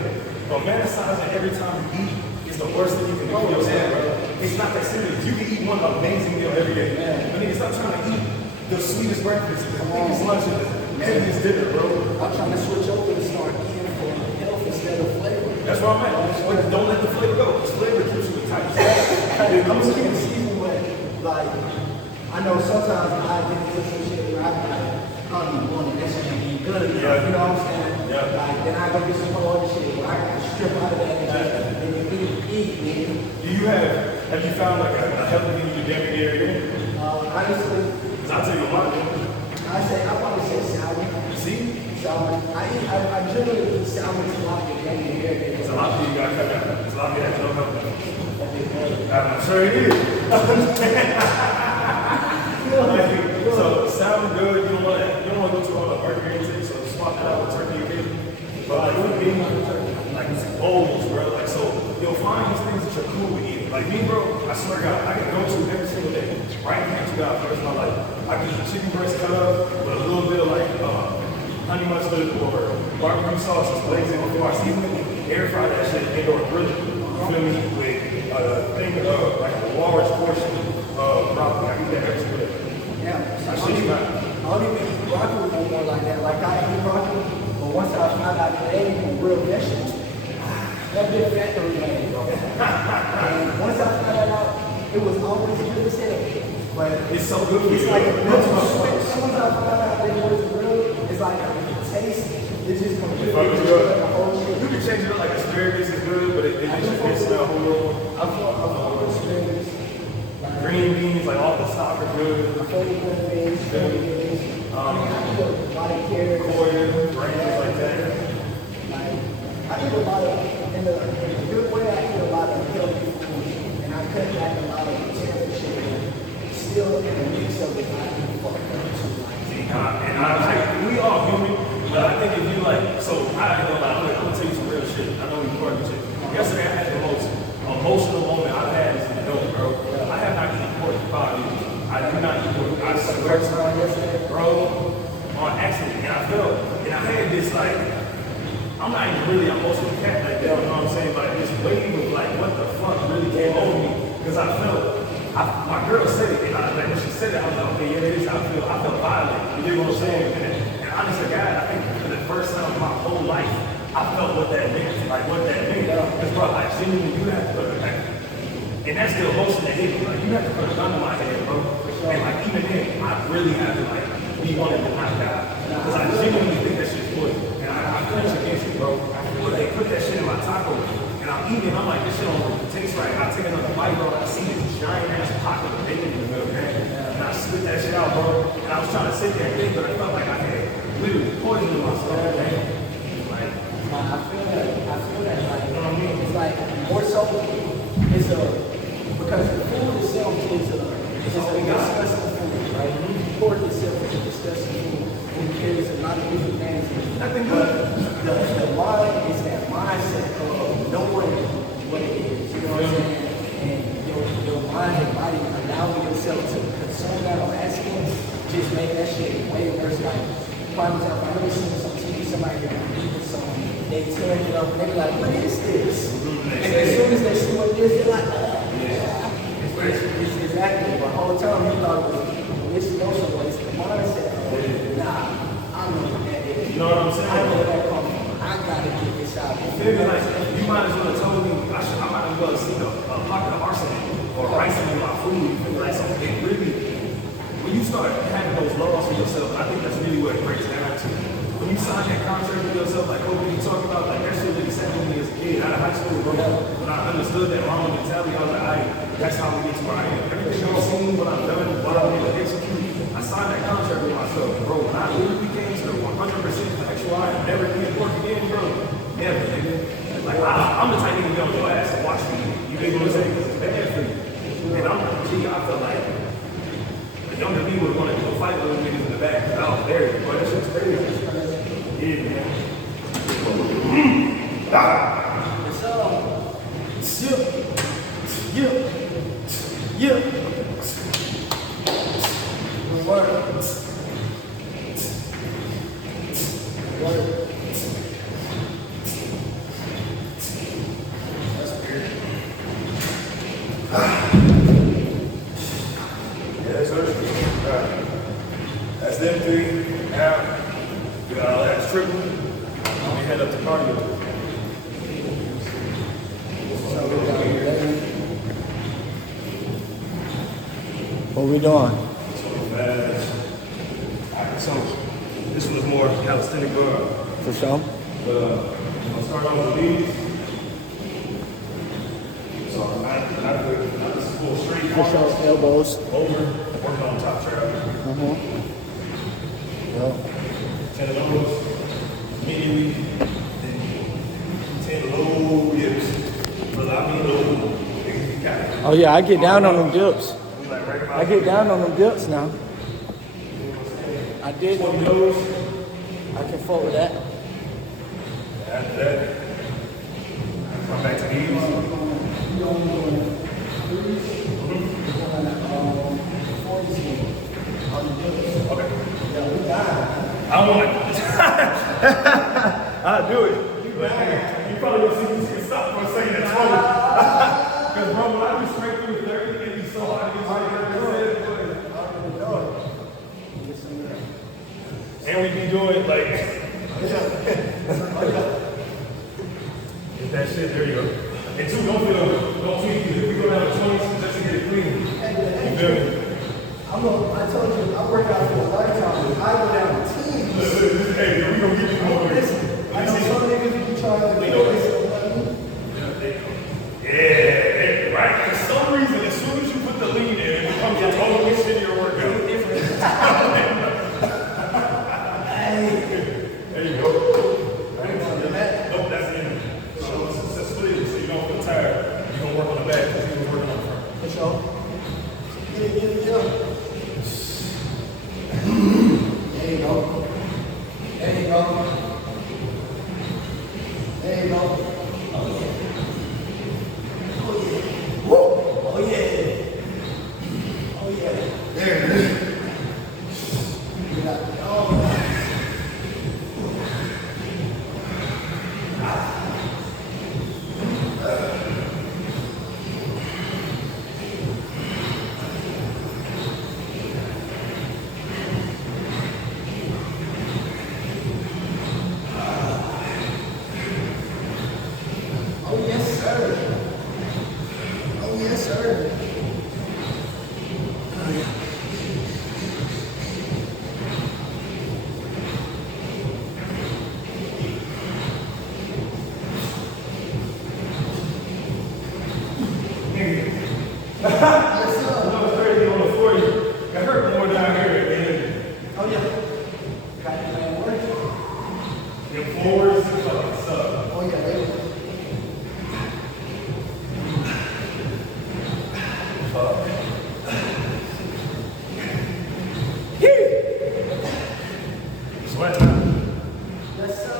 Romanticizing every time you eat is the worst thing you can do for yourself, bro. It's not that serious. You can eat one amazing meal every day. But nigga, stop trying to eat the sweetest breakfast, the biggest lunch, and the biggest dinner, bro. I'm trying to switch over and start eating for health instead of flavor. That's where I'm at. But don't let the flavor go. Because flavor keeps you tight. I'm just keeping season, but like, I know sometimes I get into some shit where I don't even want this shit to be good enough. Yeah. You know what I'm saying? Yeah. Like, then I go get some whole other shit where I gotta strip out of that and then eat, nigga. Do you have you found like a healthy thing you can every day again? Honestly, Because I'll tell you what, I probably say salmon. see? Salmon. I generally eat salmon a lot with every day. There's a lot of people you got to cut out. There's a lot of people that don't help them. I'm sure it is. Like, so salmon good. You don't want to go to all the burger intake, so swap it out with turkey and bacon. But like for me, like it's bowls, bro. Like so, you'll find these things that you're cool with eating. Like me, bro. I swear to God, I can go to every single day. Right now, to God, first my life. I can eat chicken breast cut up with a little bit of like honey mustard or barbecue sauce, just blazing before I season it. Air fry that shit indoor grill. You feel me? With a thing of like a large portion of broccoli. I eat that every single day. Yeah, I shit you not. I don't even eat broccoli no more like that. Like I eat broccoli, but once I found out that they ain't even real vegetables, that big factory man. And once I found that out, it was always good as hell. But It's so good for it's you. like a mental switch. As soon as I found out that it was real, it's like the taste, it's just completely fucking destroyed good. the whole shit. You can change it up like asparagus is good, but it just smell horrible. I fuck with asparagus. Green beans, like all the stock are good. I fuck with green beans, green beans. I mean, I eat a lot of carrots. Koya, grains like that. Like, I eat a lot of, in a good way, I eat a lot of healthy food. And I cut back a lot of terrible shit. Still in the mix of it, I eat fucked up too. And we all human, but I think if you like, so I ain't gonna lie, I'm gonna tell you some real shit. I know you're part of shit. Yesterday I had the most emotional moment I've had as an adult, bro. I have not eaten pork in 5 years. I do not eat pork. I swear to God, bro, on accident. And I felt, and I had this like, I'm not even really an emotional cat like that, you know what I'm saying? Like this wave of like, what the fuck really came over me? Because I felt, my girl said it, and like when she said it, I was like, okay, yeah, that is how I feel. I felt violent. You know what I'm saying? And honestly, God, I think for the first time in my whole life, I I felt what that meant, like what that meant. Because bro, like genuinely, you have to put it back. And that's the emotion that hit me. Like you have to put a gun to my head, bro. And like even then, I really have to like be wanting to not die. Because I genuinely think that shit's poison. And I flinch against it, bro. They put that shit in my taco. And I'm eating, I'm like, this shit don't taste right. I take another bite, bro, and I see this giant ass pocket of bacon in the middle, man. And I spit that shit out, bro. And I was trying to sit there and think, but I felt like I had literally poison in my stomach, man. Like, I feel that. Like, you know what I mean? it's like more so. It's because the food itself is a disgusting food, right? Pork itself is a disgusting food. It carries a lot of different things. Nothing good. The mind is that mindset of knowing what it is. You know what I'm saying? And your mind and body allowing yourself to consume that on accident just make that shit way worse. Like, for example, I never seen some TV, somebody eating something, they tear it up and they be like, what is this? And as soon as they see what it is, they're like, it's exactly. But the whole time you thought it was this emotion, but it's the mindset. Nah, I know what that is. You know what I'm saying? I know where that comes from. I gotta get this out. Maybe like, you might as well have told me, I might as well have seen a pocket of arsenic or rice in my food. Like, so it really, when you start having those laws for yourself, I think that's really what it breaks down to. When you sign that contract with yourself, like what you talk about, like that shit really sat with me as a kid out of high school, bro. When I understood that Mama mentality, I was like, that's how we get to where I am. Everything y'all seen, what I've done, what I'm able to execute, I signed that contract with myself, bro. When I literally came to the 100% factual, I never did work again, bro. Never, nigga. Like, I'm the type of nigga on your ass to watch me. You know what I'm saying? Because it's bad for you. And I'm like, gee, I felt like the younger me would want to go fight little niggas in the back. I was there, but that shit's crazy. Yeah, man. Yeah. That's them three. Now, we got all that triple. We head up to cardio. What we doing? So, this one is more calisthenic bar. For sure. I'll start off with these. So, not this full straight. For sure. Elbows. Over, working on top trap. Yep. 10 of those. Immediately, then 10 low dips. But I mean low. Oh yeah, I get down on them dips. I get down on them dips now. I did them those. I can fuck with that. After that, come back to these. Okay. I don't want to. I'll do it. You probably gonna see me stop for a second and tell it. Because bro, when I do straight through 30, it'd be so hard to get and we be doing like get that shit, there you go. And two, don't feel either. We go down to 20s just to get it clean. You feel me? I told you, I work out for a lifetime. I go down to teams. Hey, we gonna get you more. Listen, I know some niggas be trying to make yeah, right. For some reason, as soon as you put the lean in, it becomes a totally shittier workout. There you go. Nope, that's the end. So it's split it so you don't feel tired. You're gonna work on the back because you're working on the front. For sure. Yeah. There you go. There you go. There you go. Oh yeah. Oh yeah. Woo! Oh yeah. Oh yeah. There it is. Oh, yes, sir. Oh, yes, sir. Oh, yeah. No, it's crazy on the floor. It hurt more down here. And Oh, yeah. Got your man work. your floors fucking suck. Oh, yeah, they Sweat now. Yes, sir.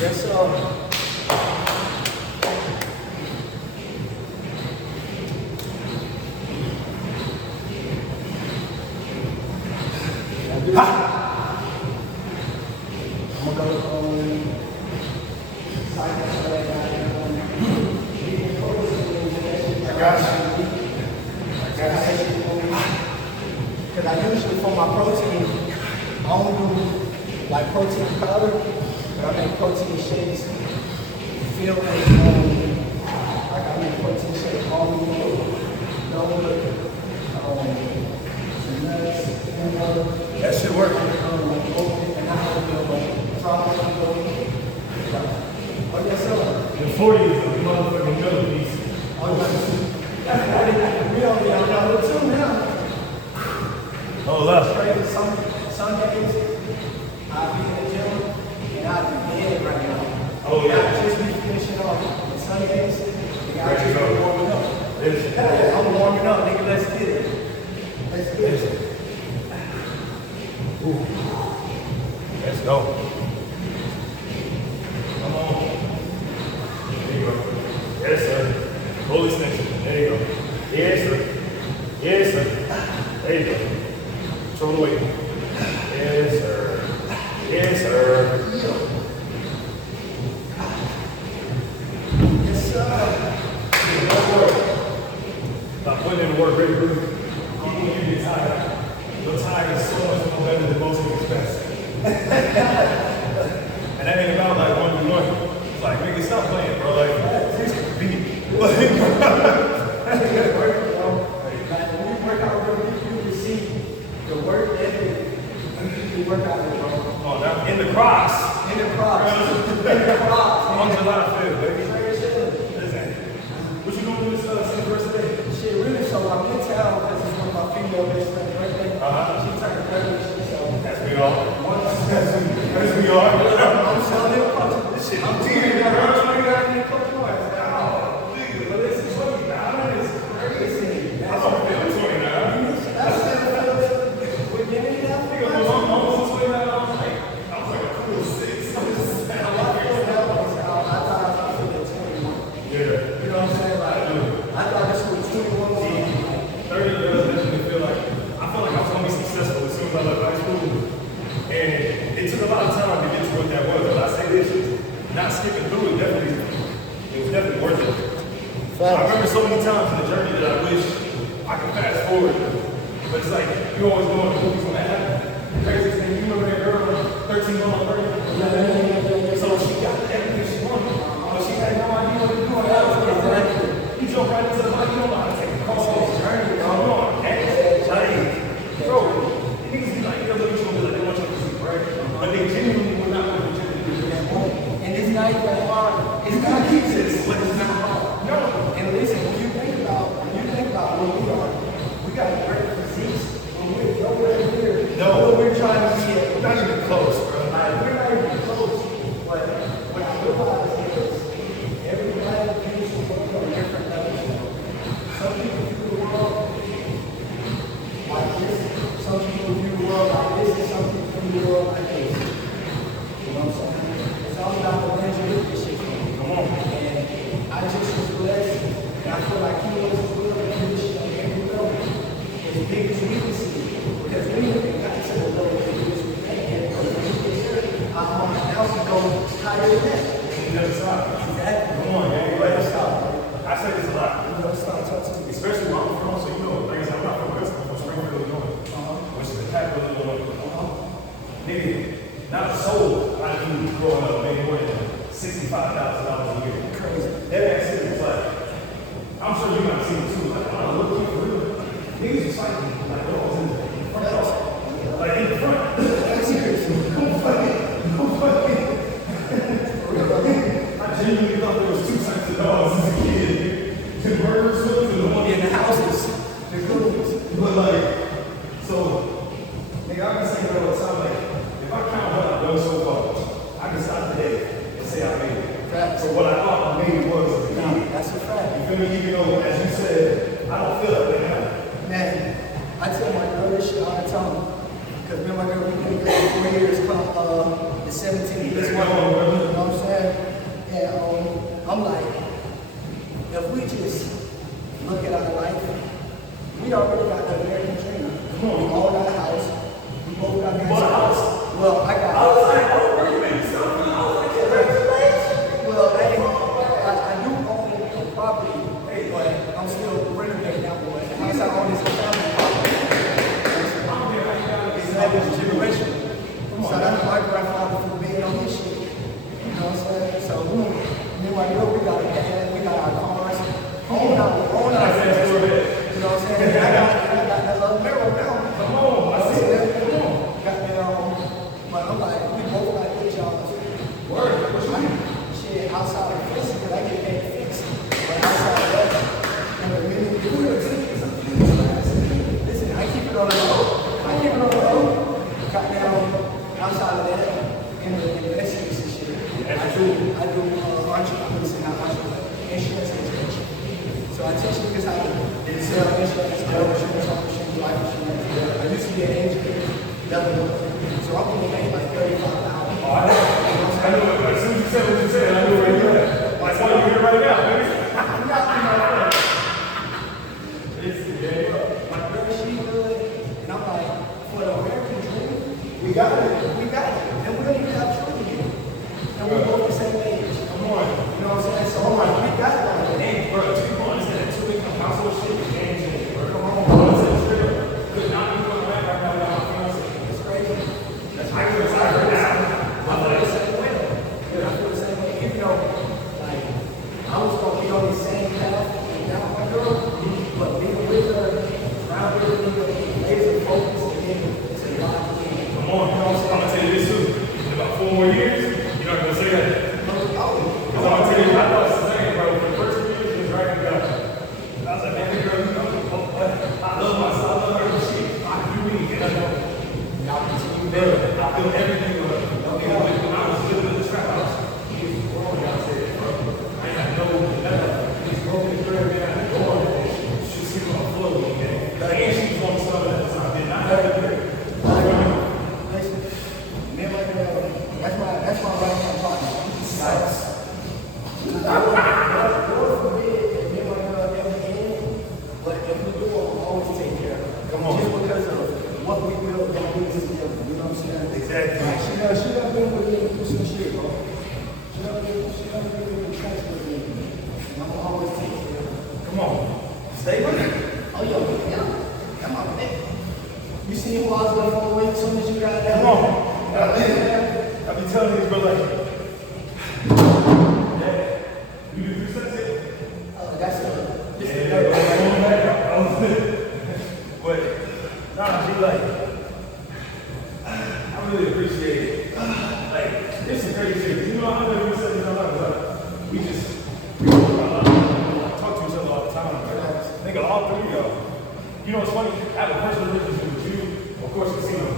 Yes, sir. I'm gonna go I got you. because I usually for my protein, I don't do like protein powder, but I make protein shakes. Feel like I make protein shakes all the way. No some nuts, and That shit work. and I oh yes sir. The 40 is the motherfucking middle piece. Oh yes. We only on number 2 now. Hold up. Crazy. Some days I'll be in the gym and I'll be dead right now. Oh, yeah. I'll just be finishing off. And some days, I'll just be warming up. I'm warming up, nigga. Let's get it. Let's get it. Let's go. Come on. There you go. Yes, sir. Holy extension. There you go. Yes, sir. Yes, sir. There you go. Control the weight. Yes, sir. Yes, sir. Yes, sir. Stop putting in the work, ready, bro. Even when you get tired, your time is so much more better than most of expense. And that ain't about like 1v1. It's like, nigga, stop playing, bro. Like, this could be. When we work out, bro, you can see the work ethic. You work out with, bro. Oh, now in the cross. In the props. In the props. On July 5th, baby. Shit, Listen, what you gonna do this first day? really, so I'm in town because it's one of my female best friend's birthday. Uh-huh. She turned 30, so That's me all. once That's me all. I'm selling it, This shit, I'm I'm tearing tearing it down. up. I'm tearing it up. Oh, nigga, but this is $20. Crazy. I don't feel $20. That's it. We're getting it out. Nigga, I'm almost $20. I was like a cool 6. Yeah. You know what I'm saying? Like, I thought this was 21. 30 does definitely feel like, I felt like I was gonna be successful as soon as I left high school. And it took a lot of time to get to what that was. But I say this, not skipping through it was definitely worth it. I remember so many times in the journey that I wish I could fast forward. But it's like, you always going to movies when that happened. Crazy thing, you remember that girl, 13 on 30? So she got everything she wanted, but she had no idea what to do. You jump right into the body, you don't know how to take a call. Come on, man. Like, bro, niggas be like, look at you and be like, they want you to see, right? But they genuinely will not want you to do that. And it's not even hard. It's not easy, but it's not hard. No. And listen, when you think about where we are, we got great physiques, but we're nowhere near what we're trying to get. Not even close, bro. Like, we're not even close. But what I realize is everybody views the world on different levels. Some people view the world like this. Some people view the world like this, and some people view the world like this. You know what I'm saying? It's all about the lens you look at shit from. Come on. And I just was blessed, and I feel like he was as well in condition on every level, as big as we can see. Because we haven't got to the level as big as we can. I'm now go higher than that. You never stop. Exactly. Come on, man. You better stop. I say this a lot. You better stop. Talk to me. Especially where I'm from, so you know, like I said, I'm not sold I knew growing up made more than $65,000 a year. Crazy. That accident was like, I'm sure you might have seen it too. Like, when I look for real, niggas was fighting like they was in the front house. Like in the front. That's serious. No fucking. I genuinely thought there was two types of dogs as a kid. The murderers ones and the ones In the houses. the girls. But like, so, nigga, I've been saying all the time, like, if I count what I've done so far, I can stop today and say I made it. Facts. So what I thought I made was a kid. That's a fact. You feel me? Even though, as you said, I don't feel like that now. Man, I tell my girl this shit all the time. Because me and my girl, we've been together 4 years, come the 17th this month. You know what I'm saying? And I'm like, if we just look at our life, we already got the American dream. Come on. We all got a house. We both got You bought a house? Well, I got I was like, oh, where you making stuff? I was like, well, I do own property, but I'm still renovating that one. The house I own is a family property. It's that was generation. So that's my grandfather for being on his shit. You know what I'm saying? So me and my girl, we got a dad, we got our cars, own our things. You know what I'm saying? I got that little mirror now. come on, I see that. Come on. Got that but I'm like, we both got good jobs. Word. What you mean? Shit, outside of fixing, because I get paid to fix. But outside of that, listen, I keep it on the road. Goddamn, outside of that, in the investments and shit. I do entrepreneurs and insurance agents. So I teach niggas how to sell insurance, health insurance, home insurance, life insurance. I used to be an agent, double. So I'm gonna pay like $35 an hour. Oh, I know. As soon as you said what you said, I knew where you're at. That's why you're here right now, baby. My girl, she good, and I'm like, for the American dream, we got it, and we don't even have children yet. And we're both the same age. Come on. You know what I'm saying? So I'm like, we got it. Hey, bro, people understand that two-income household shit is game changing, bro. Come on, bro. It's straight up. Could not be going back right now without my fiance. It's crazy. That's my first time right now. I feel the same way. Yeah, I feel the same way. Even though, like, I was gonna be on the same path without my girl, but being with her, around her, laser focus, again, it's a lot. Come on. I'm gonna tell you this too. In about 4 more years, you're not gonna say that. Because I'm gonna tell you, I thought it's the same, bro. For the first 2 years, it was right together. I was like, man, girl, you know, I love myself, I love her, shit. I can do me, and I know. Y'all continue Bro, I feel everything with her. When I was living in the trap house, he was growing downstairs, bro. I ain't got no leather. He's broken the crib, man, I had to go on it. She was sleeping on the floor with me, man. And she was on the stuff at the time, did not have it there. Listen, me and my girl, that's my right hand partner. Nice. God forbid that me and my girl ever end, but if we do, we'll always take care of her. Come on. Just because of what we build, that we just together. You know what I'm saying? Exactly. Like, she done been with me through some shit, bro. She done been in the trench with me. And I'm always take care of her. Come on. Stay with it. Oh, yo, yeah. That's my man. You see who I was left on the way as soon as you got that? Come on. I be telling these, bro, like, yeah, you do 3 sets it? That's it. This is Yeah, the bro, I'm going back. I was but, nah, she like, I really appreciate it. Like, it's some crazy shit. You know how many we said this in our life? Like, we talk to each other all the time. Like, think of all 3 of y'all. You know what's funny? I have a personal relationship with you. Of course, you see them.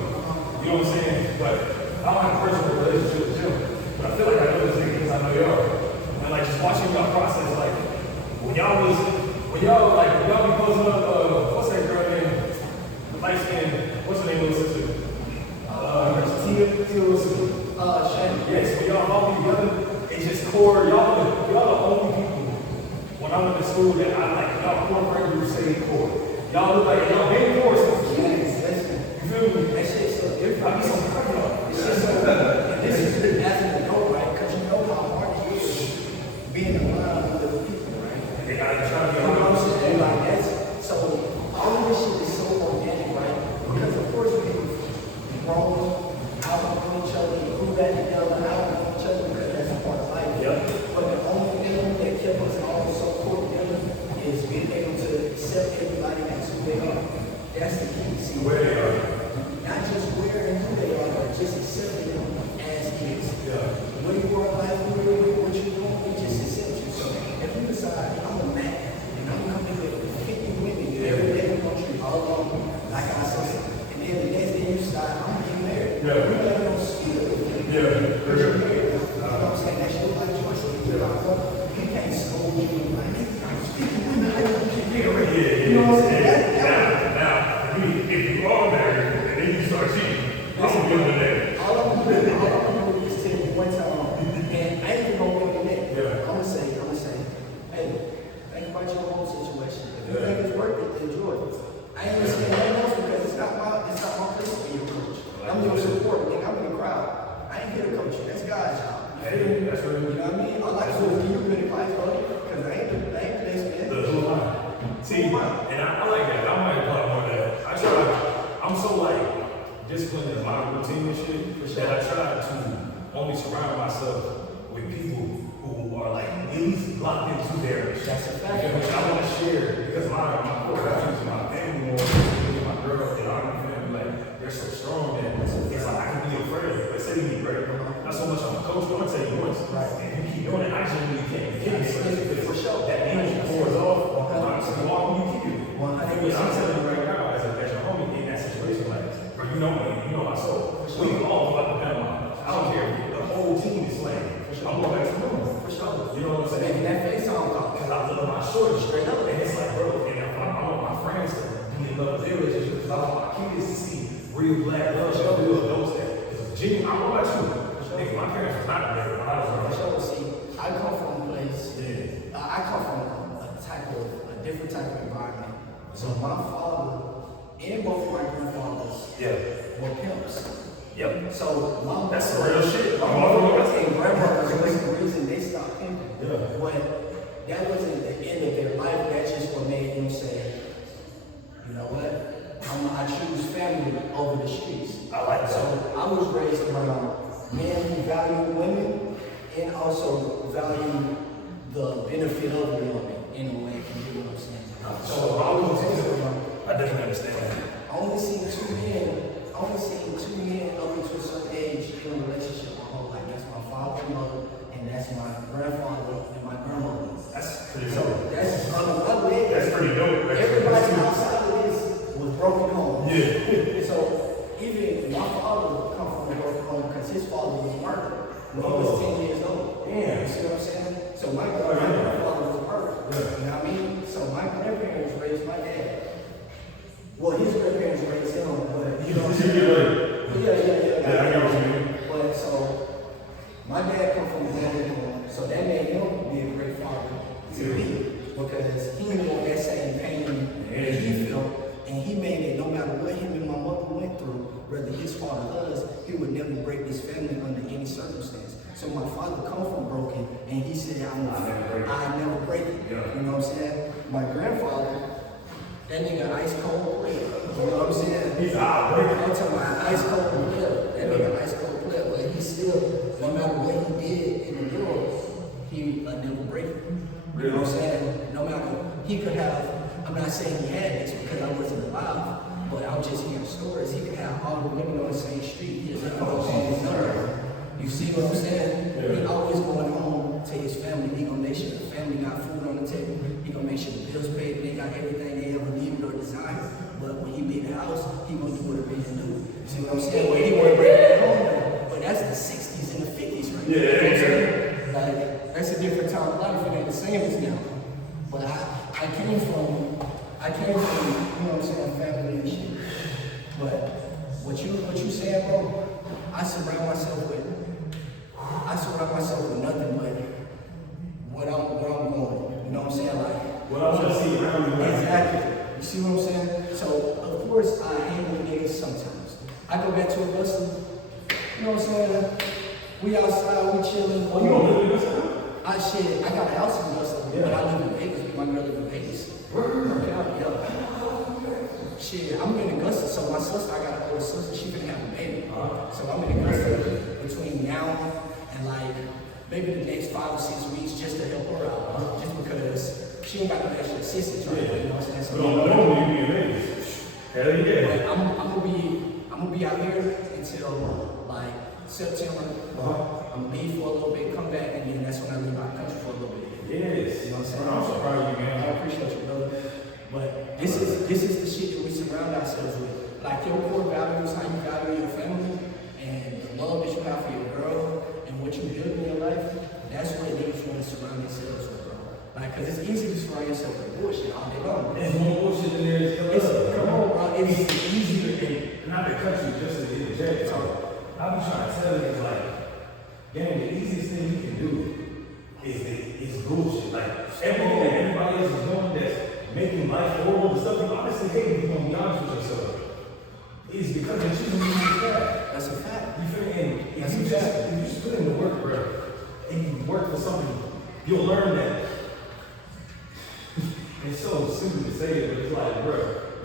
You know what I'm saying? But I don't have a personal relationship with you. But I feel like I know this nigga because I know y'all. And like just watching y'all process, like when y'all be closing up, what's that girl name? The light skin, what's her name, little sister? Tia Wilson. Shannon. Yes, when y'all all be together, it's just core. Y'all the only people when I went to school that I like. Y'all core friend group say core. Y'all look like y'all big core. Yes, listen. You feel me? That shit's so different. I be so proud of y'all. It's just so, and this is as an adult, right? Because you know how hard it is being around other people, right? They gotta try to be You know what I'm saying? Like that's so all of this shit is so organic, right? Because of course we grown out of each other, who that That's the key. See, Where they are. not just where and who they are, but just accepting them as is. Yeah. What you are like, what you doing, we just accept you. So if you decide, I'm a man, and I'm coming with 50 women every day in the country, all along, like I said, and then the next day you decide, I'm getting married. Yeah. We got no skill. Yeah. Because you're married. You know what I'm saying? That's your life choice. You can't scold you like, I'm speaking women, I don't get married. You know what I'm saying? Now, if you are married and then you start cheating, I'm gonna give them that. All I'm gonna do is tell you one time, and I ain't even gonna go that. Yeah. I'm gonna say, hey, think about your own situation. If you think it's worth it, enjoy it. I ain't gonna say nothing else because it's not my place to be your coach. I'm your support, nigga. I'm in the crowd. I ain't here to coach you. That's God's job. Hey, that's what You know what I mean? All I can do is give you good advice, bro, because I ain't the next man. See, and I like that. I might apply more of that. I'm so like disciplined in my routine and shit that I try to only surround myself with people who are like at least locked into their shit. That's a fact. Which I want to share because my core values, my family more, than my girl, and our family, like they're so strong that it's like I can be afraid. Let's say you be great. Not so much I'm a coach, but I'm gonna tell you once. Right. And you keep doing it, I genuinely can't get it. For sure. That energy pours off. I'm walking, you keep it. I'm telling you right now, as your homie in that situation, like, bro, you know me, you know my soul. We can all go out the Panama. I don't care. The whole team is slaying. I'm going back to the room. For sure. You know what I'm saying? And that face on Because I love my shorty straight up. And it's like, bro, and I want my friends to be in love with their relationship because I want my kids to see real black love. Show real adults that. Genuine, I don't know about you. Nigga, my parents was not there. See, I come from a place. I come from a different type of environment. So my father and both my grandfathers were pimps. Yep. So that's the real shit. My mother and grandmothers was the reason they stopped pimping. Yeah. But that wasn't the end of their life. That's just what made them say, you know what? I choose family over the streets. I like that. So I was raised around men who value women and also value the benefit of the woman in a way. You know what I'm saying? So I definitely understand that. I only seen two men up until a certain age in a relationship my whole life. That's my father and mother, and that's my grandfather and my grandmother. That's pretty So dope. that's unbelievable. That's pretty dope. Everybody outside of this was broken home. Yeah. So even my father come from a broken home because his father was murdered when he was 10 years old. Damn. You see what I'm saying? So my grandfather was murdered. You know what I mean? So my grandparents raised my dad. Well, his grandparents raised him, but you know what I'm saying? Yeah, I get what you mean. But so my dad come from a broken home, so that made him be a great father to me because he knew that same pain that he felt. And he made it no matter what him and my mother went through, whether his fault or us, he would never break his family under any circumstance. So my father come from broken, and he said, I never break it. Yeah. You know what I'm saying? My grandfather, that nigga ice cold player. You know what I'm saying? He's out breaking. I'm talking about ice cold player. That nigga ice cold player, but he still, no matter what he did in the world, he never break it. You know what I'm saying? No matter, he could have. I'm not saying he had this because I wasn't alive, but I'm just hearing stories. He could have all the women on the same street. He doesn't know his number. You see what I'm saying? He always going home to his family. He gonna make sure the family got food on the table. He gonna make sure the bills paid. They got everything they ever needed or desired. But when he leave the house, he gonna do what he do. See what I'm saying? Well, he wasn't breaking it home, but that's the 60s and the 50s, right? You know what I'm saying? Like that's a different time of life. It ain't the same as now. But I came from, you know what I'm saying, family and shit. But what you saying, bro, I surround myself with nothing but what I'm going. You know what I'm saying? Like What I want to see around you. exactly. You see what I'm saying? So of course I hang with niggas sometimes. I go back to Augusta, you know what I'm saying? We outside, we chilling. Oh, you don't live in this house? I got a house in Augusta, but I live in Vegas. My girl live in Vegas. Shit, I'm in Augusta, so my sister, I got an older sister, she finna have a baby. So I'm in Augusta between now and like maybe the next 5 or 6 weeks just to help her out. Just because she ain't got no extra assistance right now, you know what I'm saying? So Normally you be in Vegas. Hell be out here until like September. I'm gonna be for a little bit, come back, and then that's when I leave my country for a little bit. Yes. You know what I'm saying? I'm so proud of you, man. I appreciate you, brother. But this is the shit that we surround ourselves with. Like your core values, how you value your family, and the love that you have for your girl, and what you build in your life. That's what niggas want to surround themselves with, bro. Like, cause it's easy to surround yourself with bullshit all day long. There's more bullshit than there is. Come on, bro. It's easier and not to cut you just to interject. I've been trying to tell you, it's like, gang, the easiest thing you can do is bullshit. Like, everything that everybody else is doing that's making life horrible, the stuff you honestly hate, if you're gonna be honest with yourself, is because they're choosing to use that. That's a fact. You feel me? And if you just put in the work, bro, and you work for something, you'll learn that. It's so simple to say it, but it's like, bro,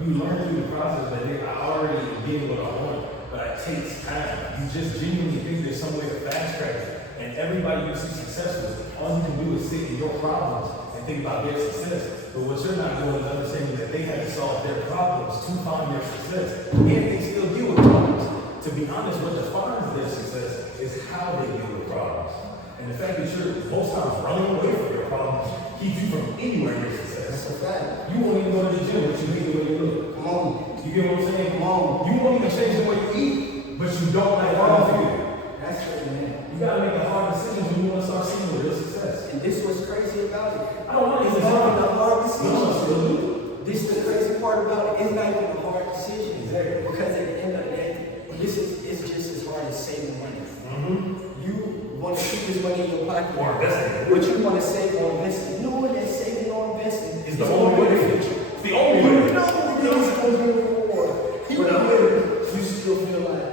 you learn through the process that nigga, I already did what I want, but it takes time. You just genuinely think there's some way to fast track it. And everybody you see successful, all you can do is sit in your problems and think about their success. But what you're not doing is understanding that they had to solve their problems to find their success. And they still deal with problems. To be honest, what defines their success is how they deal with problems. And the fact that you're most times running away from your problems keeps you from anywhere near success. That's a fact. You won't even go to the gym, but you hate the way you look. Come on. You get what I'm saying? Come on. You won't even change the way you eat, but you don't like how you feel. That's what, man. You gotta make the hard decisions when you want to start seeing real success. And this what's crazy about it. I don't want It's to not even a hard No, decision. This is the crazy part about it. It's not even a hard decision. Exactly. Because at the end of the day, it's just as hard as saving money. You want to keep this money in your pocket. Or investing. But you want to save or invest. You know what that saving or investing It's the only way. It's the only way. You know what it is going to be reward. You know it. You still feel like,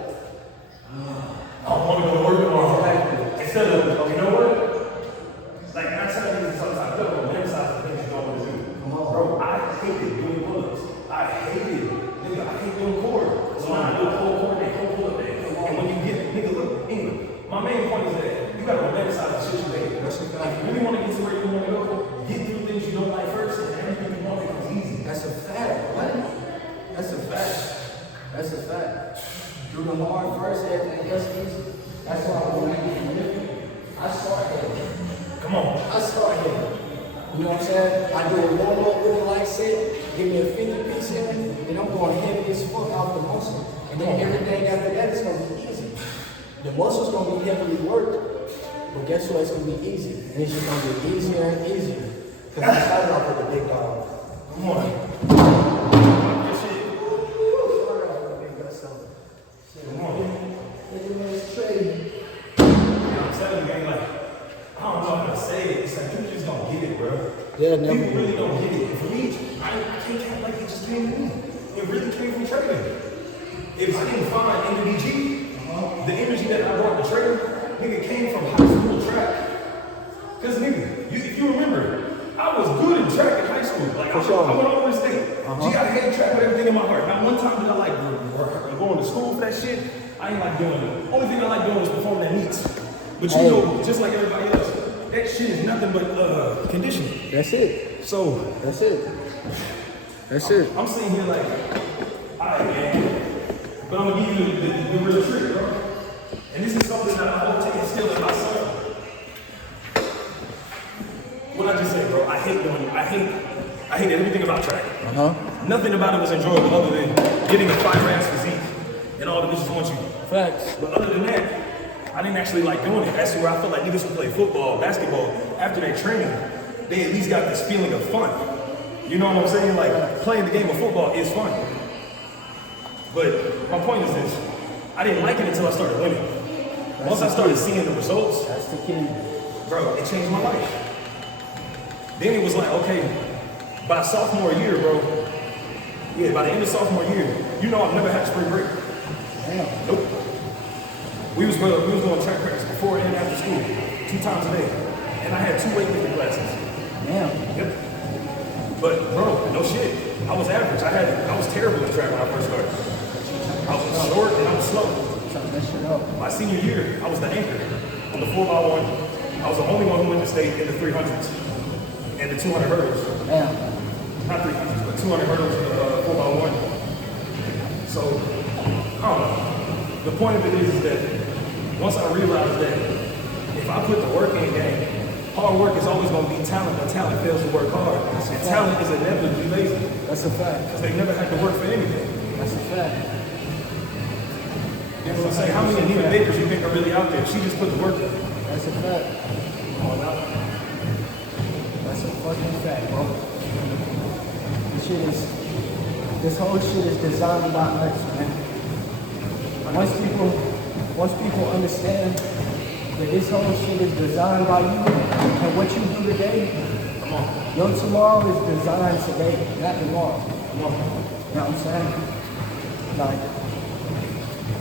I want to go to work tomorrow. Instead of, you know what? Like, I tell you sometimes, you don't romanticize the things you don't want to do. Come on. Bro, I hated doing pull-ups. I hated, nigga, I hate doing core. So when I do a whole core day, whole pull-up day. And when you get, nigga, look, anyway, my main point is that you got to romanticize the shit you hate. If you really want to get to where you want to go, get through things you don't like first, and everything you want becomes easy. that's a fact, right? That's a fact. That's a fact. Do the hard first, everything else easy. That's why when I get living, I start here. Come on. I start here. You know what I'm saying? I do a warm-up with a light set, give me a 50 piece in it, and I'm going heavy as fuck off the muscle. And then everything after that is gonna be easy. The muscle's gonna be heavily worked, but guess what? It's gonna be easy. And it's just gonna get easier and easier. Because I started off with the big dog. Come on. Good shit. Started off with the big dog, so. Come on. Look at this trade. I'm telling you, man, like, I don't know how to say it. It's like, people just don't get it, bro. Yeah, People really don't get it. And for me, I can't act like it just came to me. It really came from trading. If I didn't find NDG, the energy that I brought to trading, nigga, came from high school track. Because, nigga, if you remember, I was good in track in high school. Like, I went all over the state. Gee, I hate track with everything in my heart. Not one time did I like going to school for that shit. I ain't like doing it. Only thing I like doing was performing at meets. But you know, just like everybody else, that shit is nothing but conditioning. That's it. So That's it. That's it. I'm sitting here like, all right, man. But I'm gonna give you the real trick, bro. And this is something that I hope to instill in my son. What I just said, bro. I hate everything about track. Nothing about it was enjoyable other than getting a fire-ass physique and all the bitches want you. Facts. But other than that, I didn't actually like doing it. That's where I felt like niggas who play football, basketball, after their training, they at least got this feeling of fun. You know what I'm saying? Like, playing the game of football is fun. But my point is this, I didn't like it until I started winning. Once I started seeing the results, That's the key. bro, it changed my life. Then it was like, okay, by sophomore year, bro, by the end of sophomore year, you know I've never had spring break. Damn. Nope. We was doing track practice before and after school, 2 times a day. And I had 2 weightlifting classes. Damn. Yep. But bro, no shit. I was average. I was terrible at track when I first started. I was short and I was slow. Something that shit up. My senior year, I was the anchor on the 4x1. I was the only one who went to state in the 300s and the 200 hurdles. Damn. Not 300s, but 200 hurdles in the 4x1. So, I don't know. point of it is that once I realized that if I put the work in game, hard work is always going to be talent, but talent fails to work hard. And talent is inevitably lazy. That's a fact. Because they never had to work for anything. That's a fact. You know what I'm saying? How many Anita Bakers you think are really out there? She just put the work in. That's a fact. Come on now. That's a fucking fact, bro. This whole shit is designed by us, man. Once people understand that this whole shit is designed by you and what you do today, Come on. your tomorrow is designed today, not tomorrow. Come on. You know what I'm saying? Like,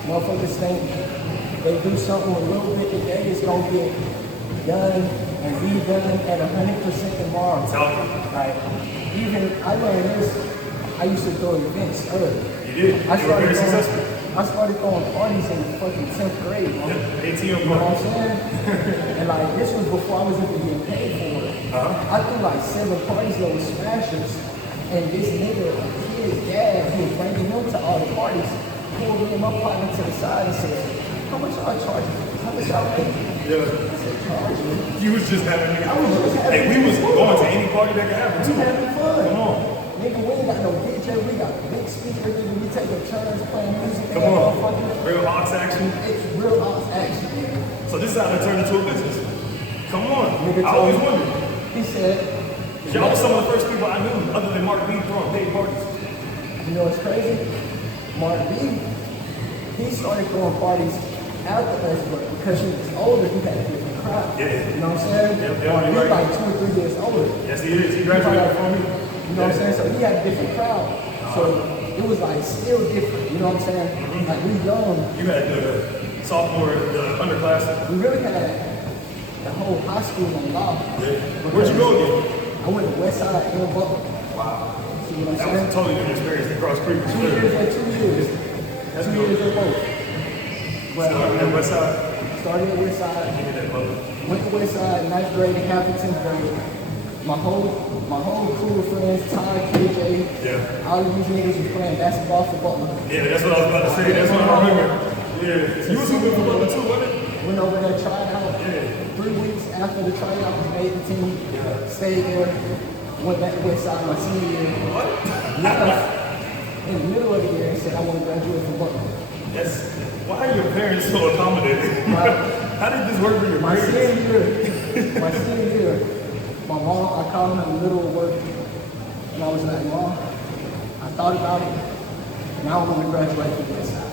motherfuckers think they do something a little bit today, it's gonna get done and be done at 100% tomorrow. Tell me. Like, even, I learned this, I used to throw events early. You did. You were very successful. I started throwing parties in fucking 10th grade, bro. Yeah, 18 You know what I'm saying? And like, this was before I was even getting paid for it. I threw like 7 parties that were smashers. And this nigga, his dad, who was bringing him to all the parties, pulled me and my partner to the side and said, how much y'all charging? How much y'all paying? Yeah. I said, charge me. You was just having I was just having Hey, we was going to any party that could happen We too. having fun. Come on. Nigga, we ain't got no DJ, we got big speakers, nigga, we taking turns playing music. Come on. Real ox action. It's real ops action, nigga. So this is how they turned into a business. Come on. Nigga I always told me- wondered. He said, Y'all was some of the first people I knew, other than Mark B, throwing big parties. you know what's crazy? Mark B, he started throwing parties after us, but because he was older, he had a different crowd. Yeah. You know what I'm saying? Yep, Mark B you're right. like 2 or 3 years older. Yes, he is. He graduated from me. You know what I'm saying? So he had a different crowd. So it was like still different. You know what I'm saying? Like we young, You had the sophomore, the underclass. we really had the whole high school on lock. Yeah. Where'd you go again? I went to West Side and Butler. Wow. See what I'm That was a saying? totally different experience than Cross Creek. 2 years at 2 years. That's 2 good. years at both. But Started at West Side. started at West Side. Give me that mother. Went to West Side, 9th grade and half of 10th grade. My whole crew of friends, Ty, KJ, Yeah. all of these niggas was playing basketball for Butler. Yeah, that's what I was about to say. That's what I remember. Yeah. You was hooping for Butler too, wasn't it? Went over there, tried out. Yeah. 3 weeks after the tryout, we made the team. Stayed there. Went back to West Side my senior year. Left in the middle of the year and said I want to graduate from Butler. Yes. Why are your parents so accommodating? How did this work for your My parents? senior year, my mom, I called her in the middle of work, and I was like, Mom, I thought about it. Now I'm going to graduate from West Side.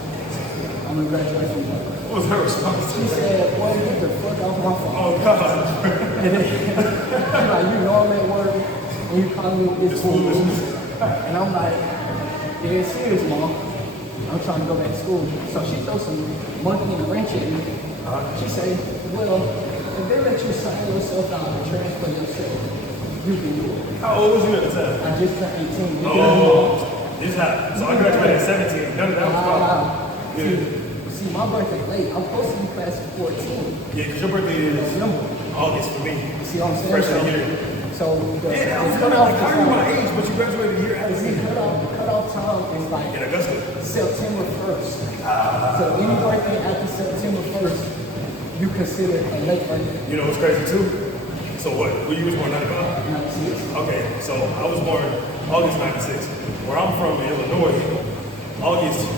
I'm going to graduate from Butler. What was her response? She said, boy, get the fuck off my phone. Oh God. And then, she's like, you know I'm at work, and you calling me with this foolishness. And I'm like, yeah, it's serious, Mom. I'm trying to go back to school. So she throws some monkey in the wrench at me. She say, well, if they let you sign yourself out and transfer yourself, you can do it. How old was you at the time? I just turned 18. Oh, it's hot. So I graduated at 17. None of that was fun. Yeah. See, my birthday late. I'm supposed to be class of 14. Yeah, because your birthday is November. August for me. See what I'm saying? Freshman year. So the, Yeah, I the was cutoff like, how are you my age, but you graduated a year out of See, season. cutoff time is like In Augusta. September 1st. So any birthday after September 1st, you consider a late birthday. You know what's crazy too? So what? Well, you was born 95? 96. Okay, so I was born August 96. Where I'm from in Illinois, August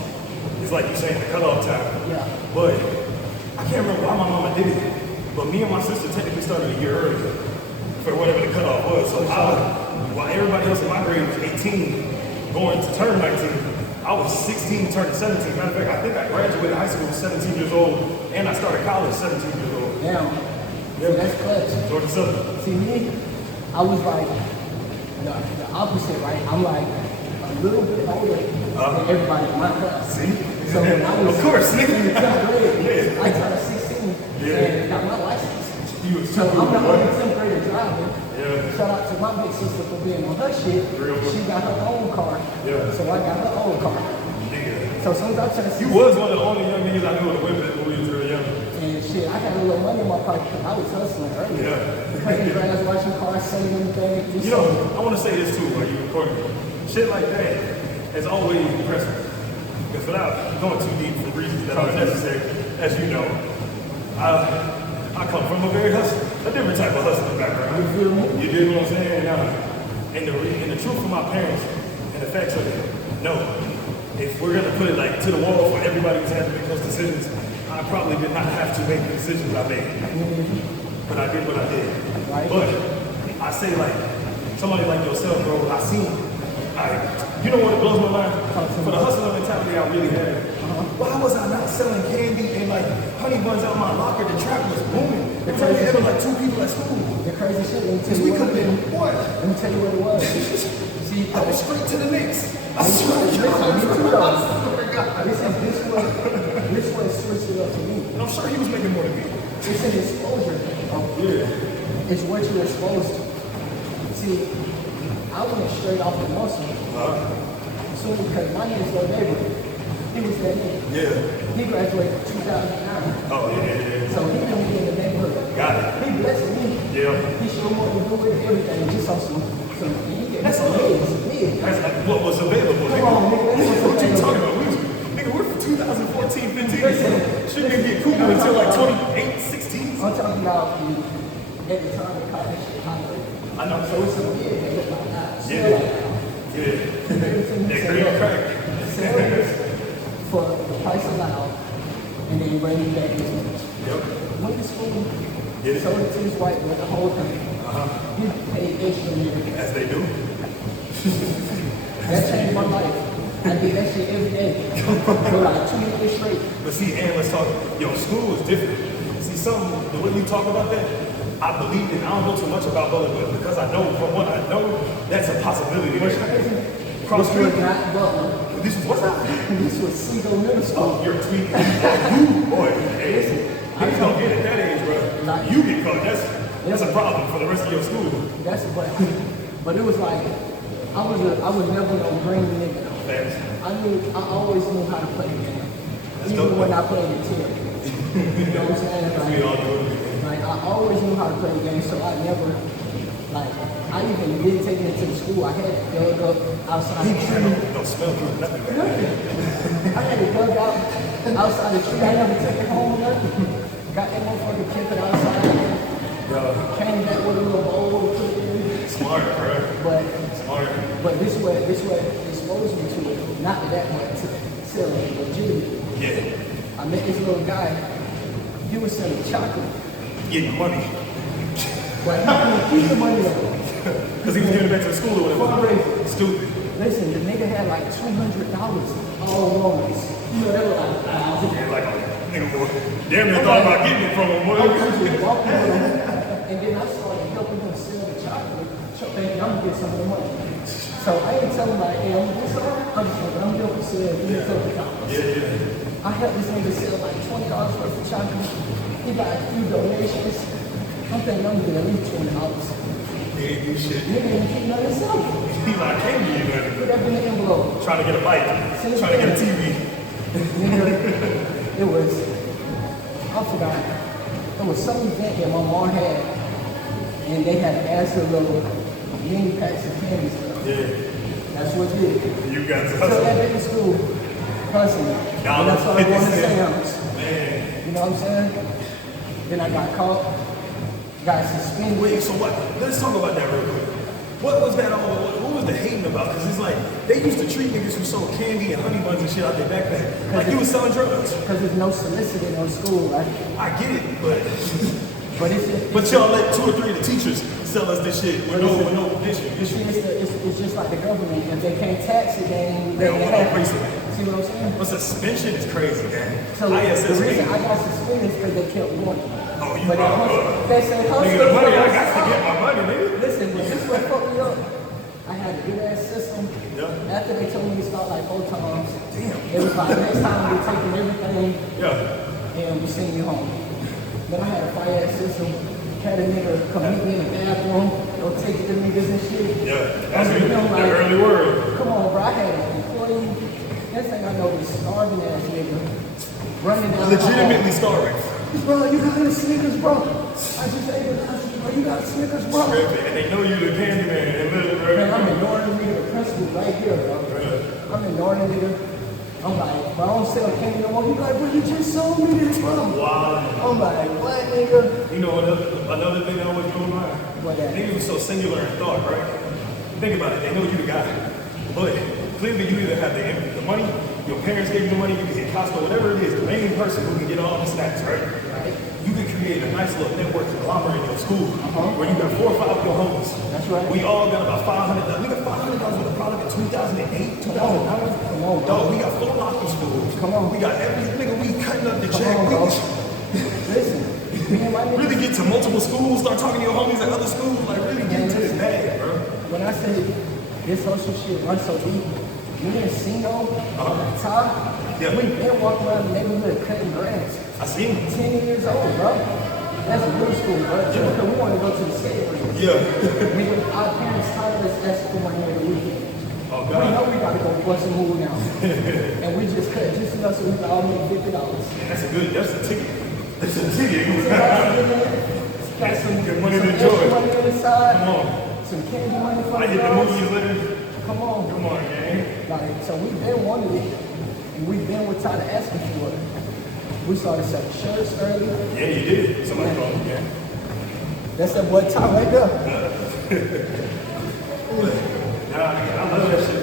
is like you saying the cutoff time. Yeah. But I can't remember why my mama did it. But me and my sister technically started a year early for whatever the cutoff was. So while everybody else in my grade was 18, going to turn 19, I was 16 turning 17. Matter of fact, I think I graduated high school 17 years old, and I started college 17 years old. Now, Yeah. that's clutch. Georgia Southern. See me, I was like the opposite, right? I'm like a little bit older than everybody in my class. See? So when I was Of course, in the nigga. 10th grade, Yeah. I turned 16 and got my license. You was So super I'm the boy. only 10th grader driving. Yeah. Shout out to my big sister for being on her shit. Real good. She got her own car. Yeah. So I got her own car. Nigga. So soon as I turned 16, You was one of the only young niggas I knew with women when we was real young. and shit, I had a little money in my pocket because I was hustling early. Yeah. Cutting grass, washing cars, selling everything. You know, I want to say this too while you recording. Shit like that has always impressed me. Because without going too deep for reasons that aren't necessary, as you know, I come from a different type of hustling background. You dig what I'm saying? And the truth for my parents and the facts of it, no. If we're gonna put it like to the wall for everybody who's had to make those decisions, I probably did not have to make the decisions I made. But I did what I did. Right. But I say like, somebody like yourself, bro, you know what blows my mind? For the hustler mentality I really had, why was I not selling candy and like honey buns out my locker? The trap was booming. The crazy having like 2 people at school. The crazy shit, let me tell We you could have been, what? Let me tell you what it was. See, I was straight to the Knicks. I swear to this one switched it up to me. And I'm sure he was making more than me. It's an exposure. Yeah. It's what you're exposed to. See, I went straight off the muscle. So because my name's Lil Neighbor, he was that nigga. Yeah. He graduated in 2009. Oh, yeah. So he knew me in the neighborhood. Got it. He blessed me. Yeah. He showed me what to do with everything, just on some That's all. That's like what was available. Come on, nigga. That's What you talking about? Nigga, we're from 2014, 15. Shouldn't get Cooper until like 28, 16. I'm talking about at the time of college shit. I know. So it's some kid that look like that. That green crack. Sell this for the price allowed, and then bring it back this much. Yep. Went to school, Get it. sold it to his wife with the whole thing. He paid extra money. As they do. That changed my life. I did that shit every day for like 2 years straight. But see, and let's talk. Yo, school is different. See, the way you talk about that, I believe it. I don't know too much about Butler, but because I know from what I know, that's a possibility. What's crazy? Cross This was street. not Butler. This was what's that? This was Seagull Middle School. Oh, you're tweaking. You, boy, hey, niggas don't get at that age, bro. You get caught. That's a problem for the rest of your school. That's but it was like I was never no green nigga. I always knew how to play the game. Even when I played the team. You know what I'm saying? We all do it. Like I always knew how to play the game, so I never I even didn't take it to the school. I had it dug up outside the tree. Don't smell good, nothing. I had it dug out outside the tree. I never took it home, nothing. Got that motherfucker, kept it outside. Came back with a little bowl, put it in. Smart, bro. Smart. But this way exposed me to it. Not to that much, to selling legit. Yeah. I met this little guy. He was selling chocolate. Getting money. But he couldn't keep the money though. Because he was giving it back to the school or whatever. Fundraising. Stupid. Listen, the nigga had like $200 all loans. You know, they were like, Yeah, like a nigga boy. Damn near thought about getting it from him. I was just walking with him. And then I started helping him sell the chocolate, thinking I'm gonna get some of the money. So I didn't tell him like, hey, I'm gonna get some. I'm gonna help him sell the chocolate. Yeah. I helped this nigga sell like $20 worth of chocolate. He got a few donations. I'm thinking I'm gonna get at least $20. He ain't do shit. Nigga didn't keep nothing himself. He like, I can't give you nothing. Put that in the envelope. Trying to get a bike. Trying to get a TV. Nigga, it was, I forgot. It was some event that my mom had, and they had asked a little mini packs of candy stuff. Yeah. That's what it did. You got to So hustle. that day in school, constantly. And that's why I wanted to say Man. You know what I'm saying? Then I got caught, got suspended. Wait, so what? Let's talk about that real quick. What was that all? What was the hating about? Because it's like, they used to treat niggas who sold candy and honey buns and shit out their backpack. Like you was selling drugs. Because there's no soliciting on school, right? I get it, but But it's but y'all let 2 or 3 of the teachers sell us this shit with no issue. it's just like the government. If they can't tax it, then They don't want no have piece it. of it. See what I'm saying? But suspension is crazy, man. So the ISS reason I me. got suspended is because they kept going. Oh, you But they say hustle. Nigga, the money, I got to get my money, nigga. Listen, but this what fucked me up. I had a good ass system. Yeah. After they told me to start like 4 times, Damn. it was like next time we're taking everything Yeah. and we send you home. Then I had a fire ass system. Had a nigga come meet me in the bathroom, go take the niggas and shit. Yeah. That's You know, the early word. Come on, bro. I had an employee. Next thing I know, this starving ass nigga running down Legitimately starving. Bro, you got a Snickers, bro. I just ate it. I said, bro, you got a Snickers, bro. And they know you the candy man. And little, Man, I'm ignoring the nigga, the principal right here, bro. I'm ignoring the nigga. I'm like, bro, I don't sell candy no more. He like, bro, you just sold me this, bro. Wow. I'm like, what, nigga? You know another thing that always blew my mind? What that? Niggas was so singular in thought, right? Think about it, they know you the guy. But clearly you either have the money, your parents gave you the money, you can hit Costco, whatever it is, the main person who can get all the snacks, right? You can create a nice little network conglomerate in your school where you got 4 or 5 of your homies. That's right. We all got about $500. We got $500 worth of product in 2008, 2009. Come on, bro. Dog, we got full locker schools. Come on. We got every nigga, we cutting up the check. on, We bro. was- Listen, me and my niggas, really get to multiple schools, start talking to your homies at other schools, like really get into this bag, bro. when I say this social shit runs so deep, me and Sino, Ty, Yeah. we been walking around the neighborhood cutting grass. I seen it. 10 years old, bro. That's middle school, bro. Just because we want to go to the skate rink. Yeah. Our parents taught us that's for money every weekend. Oh, We God. know we gotta go bust a move now. And we just cut just enough so we can all make $50. That's a ticket. That's a ticket. Got some Good money to some enjoy. extra money on the side. Come on. Some candy money for I the hit the girls. movies later. Come on. Come on, gang. Like, so we've been wanting it. And we've been with Tyler asking for it. We started selling shirts early. Yeah, you did. Somebody called me, gang. That's that boy Ty right there. Nah, I love that shit.